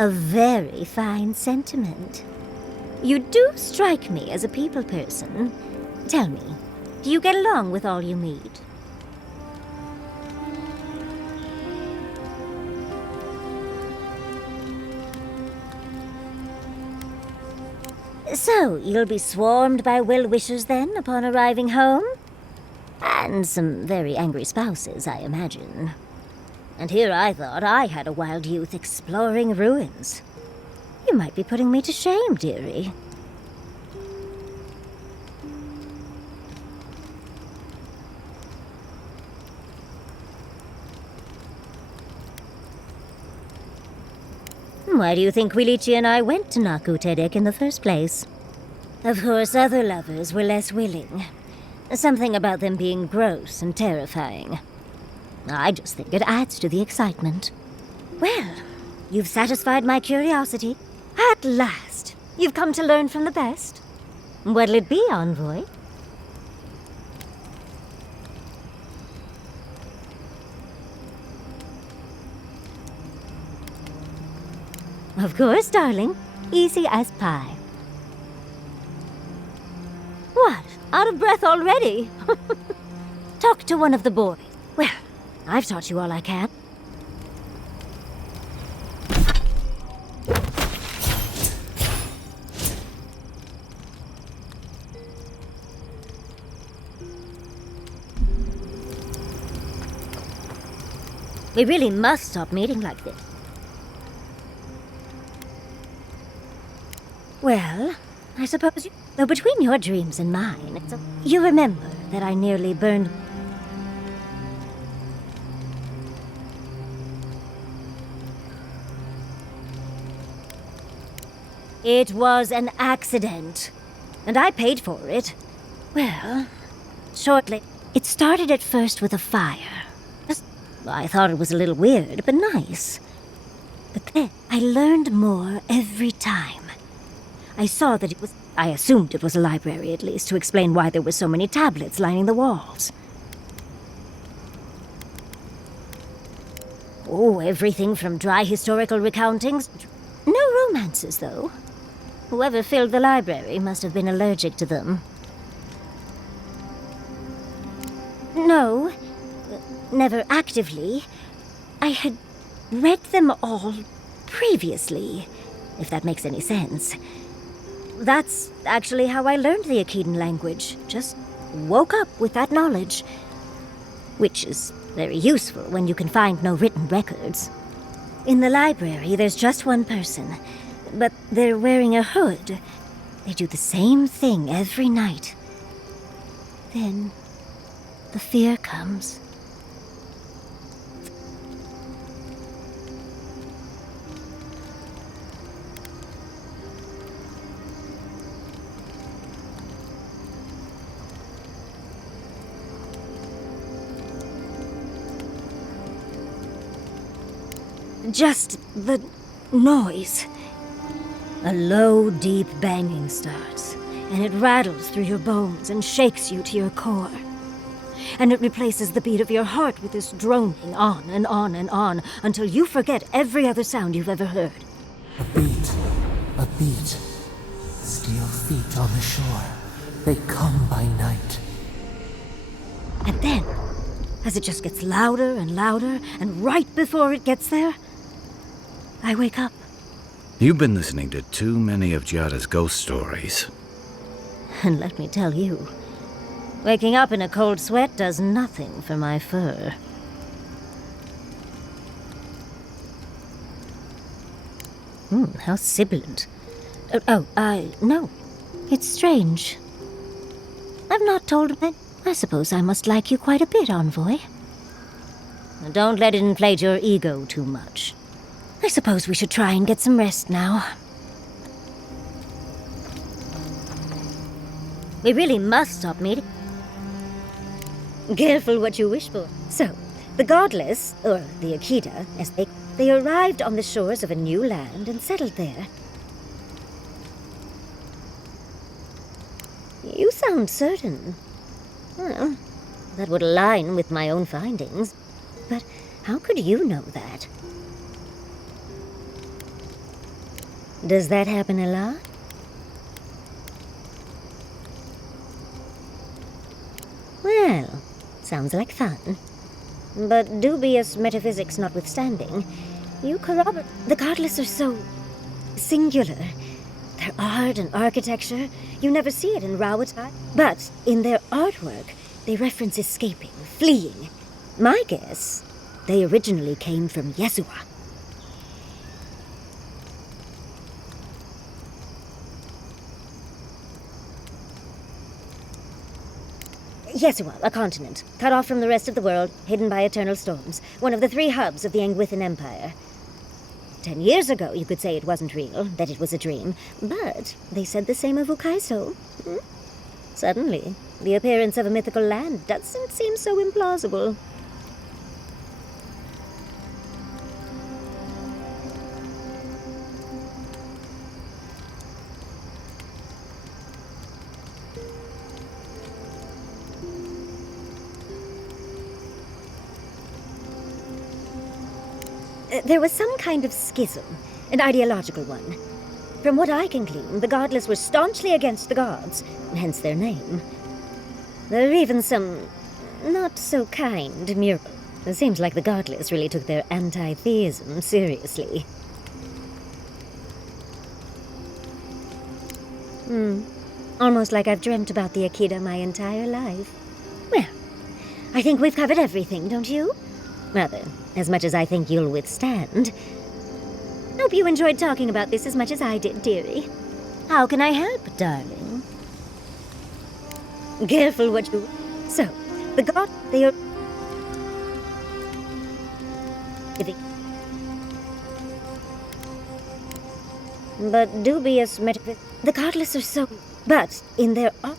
A very fine sentiment. You do strike me as a people person. Tell me, do you get along with all you meet? So, you'll be swarmed by well-wishers then, upon arriving home? And some very angry spouses, I imagine. And here I thought I had a wild youth exploring ruins. You might be putting me to shame, dearie. Why do you think Quilici and I went to Naku Tedek in the first place? Of course, other lovers were less willing. Something about them being gross and terrifying. I just think it adds to the excitement. Well, you've satisfied my curiosity. At last, you've come to learn from the best. What'll it be, Envoy? Of course, darling. Easy as pie. What? Out of breath already? Talk to one of the boys. Well, I've taught you all I can. We really must stop meeting like this. Well, I suppose you... Though between your dreams and mine, you remember that I nearly burned... It was an accident, and I paid for it. Well, shortly. It started at first with a fire. I thought it was a little weird, but nice. But then I learned more every time. I saw that it was... I assumed it was a library, at least, to explain why there were so many tablets lining the walls. Oh, everything from dry historical recountings... No romances, though. Whoever filled the library must have been allergic to them. No, never actively. I had read them all previously, if that makes any sense. That's actually how I learned the Akedan language. Just woke up with that knowledge. Which is very useful when you can find no written records. In the library, there's just one person, but they're wearing a hood. They do the same thing every night. Then, the fear comes. Just the noise. A low, deep banging starts, and it rattles through your bones and shakes you to your core. And it replaces the beat of your heart with this droning on and on and on until you forget every other sound you've ever heard. A beat. Steel feet on the shore. They come by night. And then, as it just gets louder and louder, and right before it gets there, I wake up. You've been listening to too many of Giada's ghost stories. And let me tell you, waking up in a cold sweat does nothing for my fur. How sibilant. No. It's strange. I've not told men. I suppose I must like you quite a bit, Envoy. Don't let it inflate your ego too much. I suppose we should try and get some rest now. We really must stop meeting. Careful what you wish for. So, the Godless, or the Akeda, as they arrived on the shores of a new land and settled there. You sound certain. Well, that would align with my own findings. But how could you know that? Does that happen a lot? Well, sounds like fun. But dubious metaphysics notwithstanding, you corroborate. The Godless are so singular. Their art and architecture, you never see it in Rawatai. But in their artwork, they reference escaping, fleeing. My guess, they originally came from Yesua. Yesua, a continent, cut off from the rest of the world, hidden by eternal storms, one of the 3 hubs of the Angwithan Empire. 10 years ago, you could say it wasn't real, that it was a dream, but they said the same of Ukaiso. Suddenly, the appearance of a mythical land doesn't seem so implausible. There was some kind of schism, an ideological one. From what I can glean, the Godless were staunchly against the gods, hence their name. There are even some not-so-kind murals. It seems like the Godless really took their anti-theism seriously. Almost like I've dreamt about the Akita my entire life. Well, I think we've covered everything, don't you? Rather, as much as I think you'll withstand. Hope you enjoyed talking about this as much as I did, dearie. How can I help, darling? Careful what you... So, the god... they are... But dubious metaphysics... The Godless are so... But in their... Oh!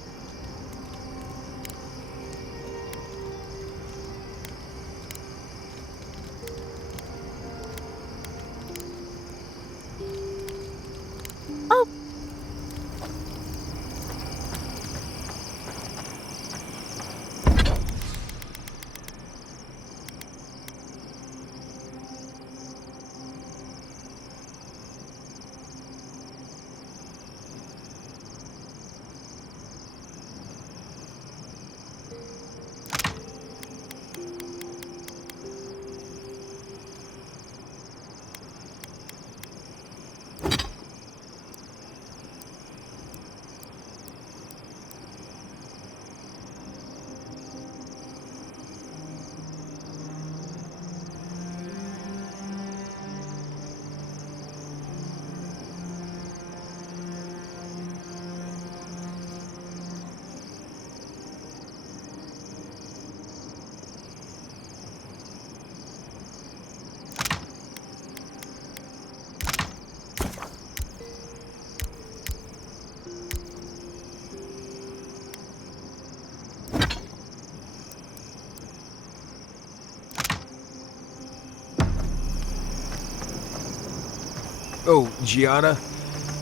Oh, Gianna,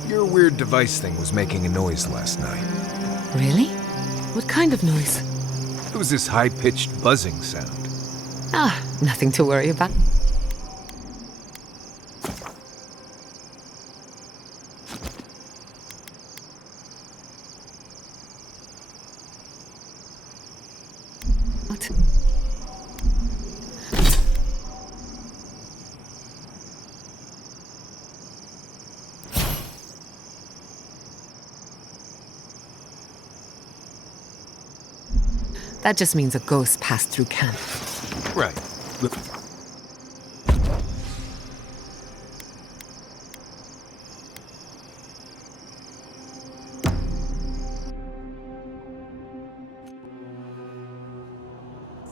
your weird device thing was making a noise last night. Really? What kind of noise? It was this high-pitched buzzing sound. Ah, nothing to worry about. That just means a ghost passed through camp. Right. Look.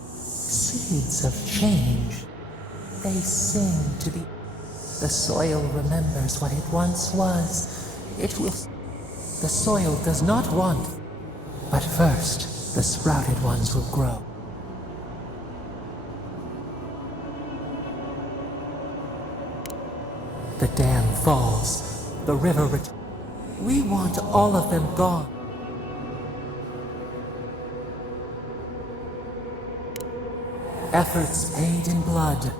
Seeds of change. They sing to the soil remembers what it once was. It will... The soil does not want. But first, the sprouted ones will grow. The dam falls. The river we want all of them gone. Efforts paid in blood.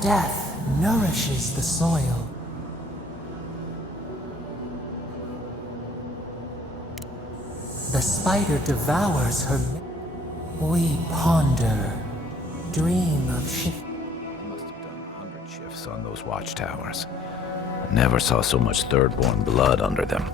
Death nourishes the soil. The spider devours her. We ponder, dream of shift. I must have done 100 shifts on those watchtowers. Never saw so much Thirdborn blood under them.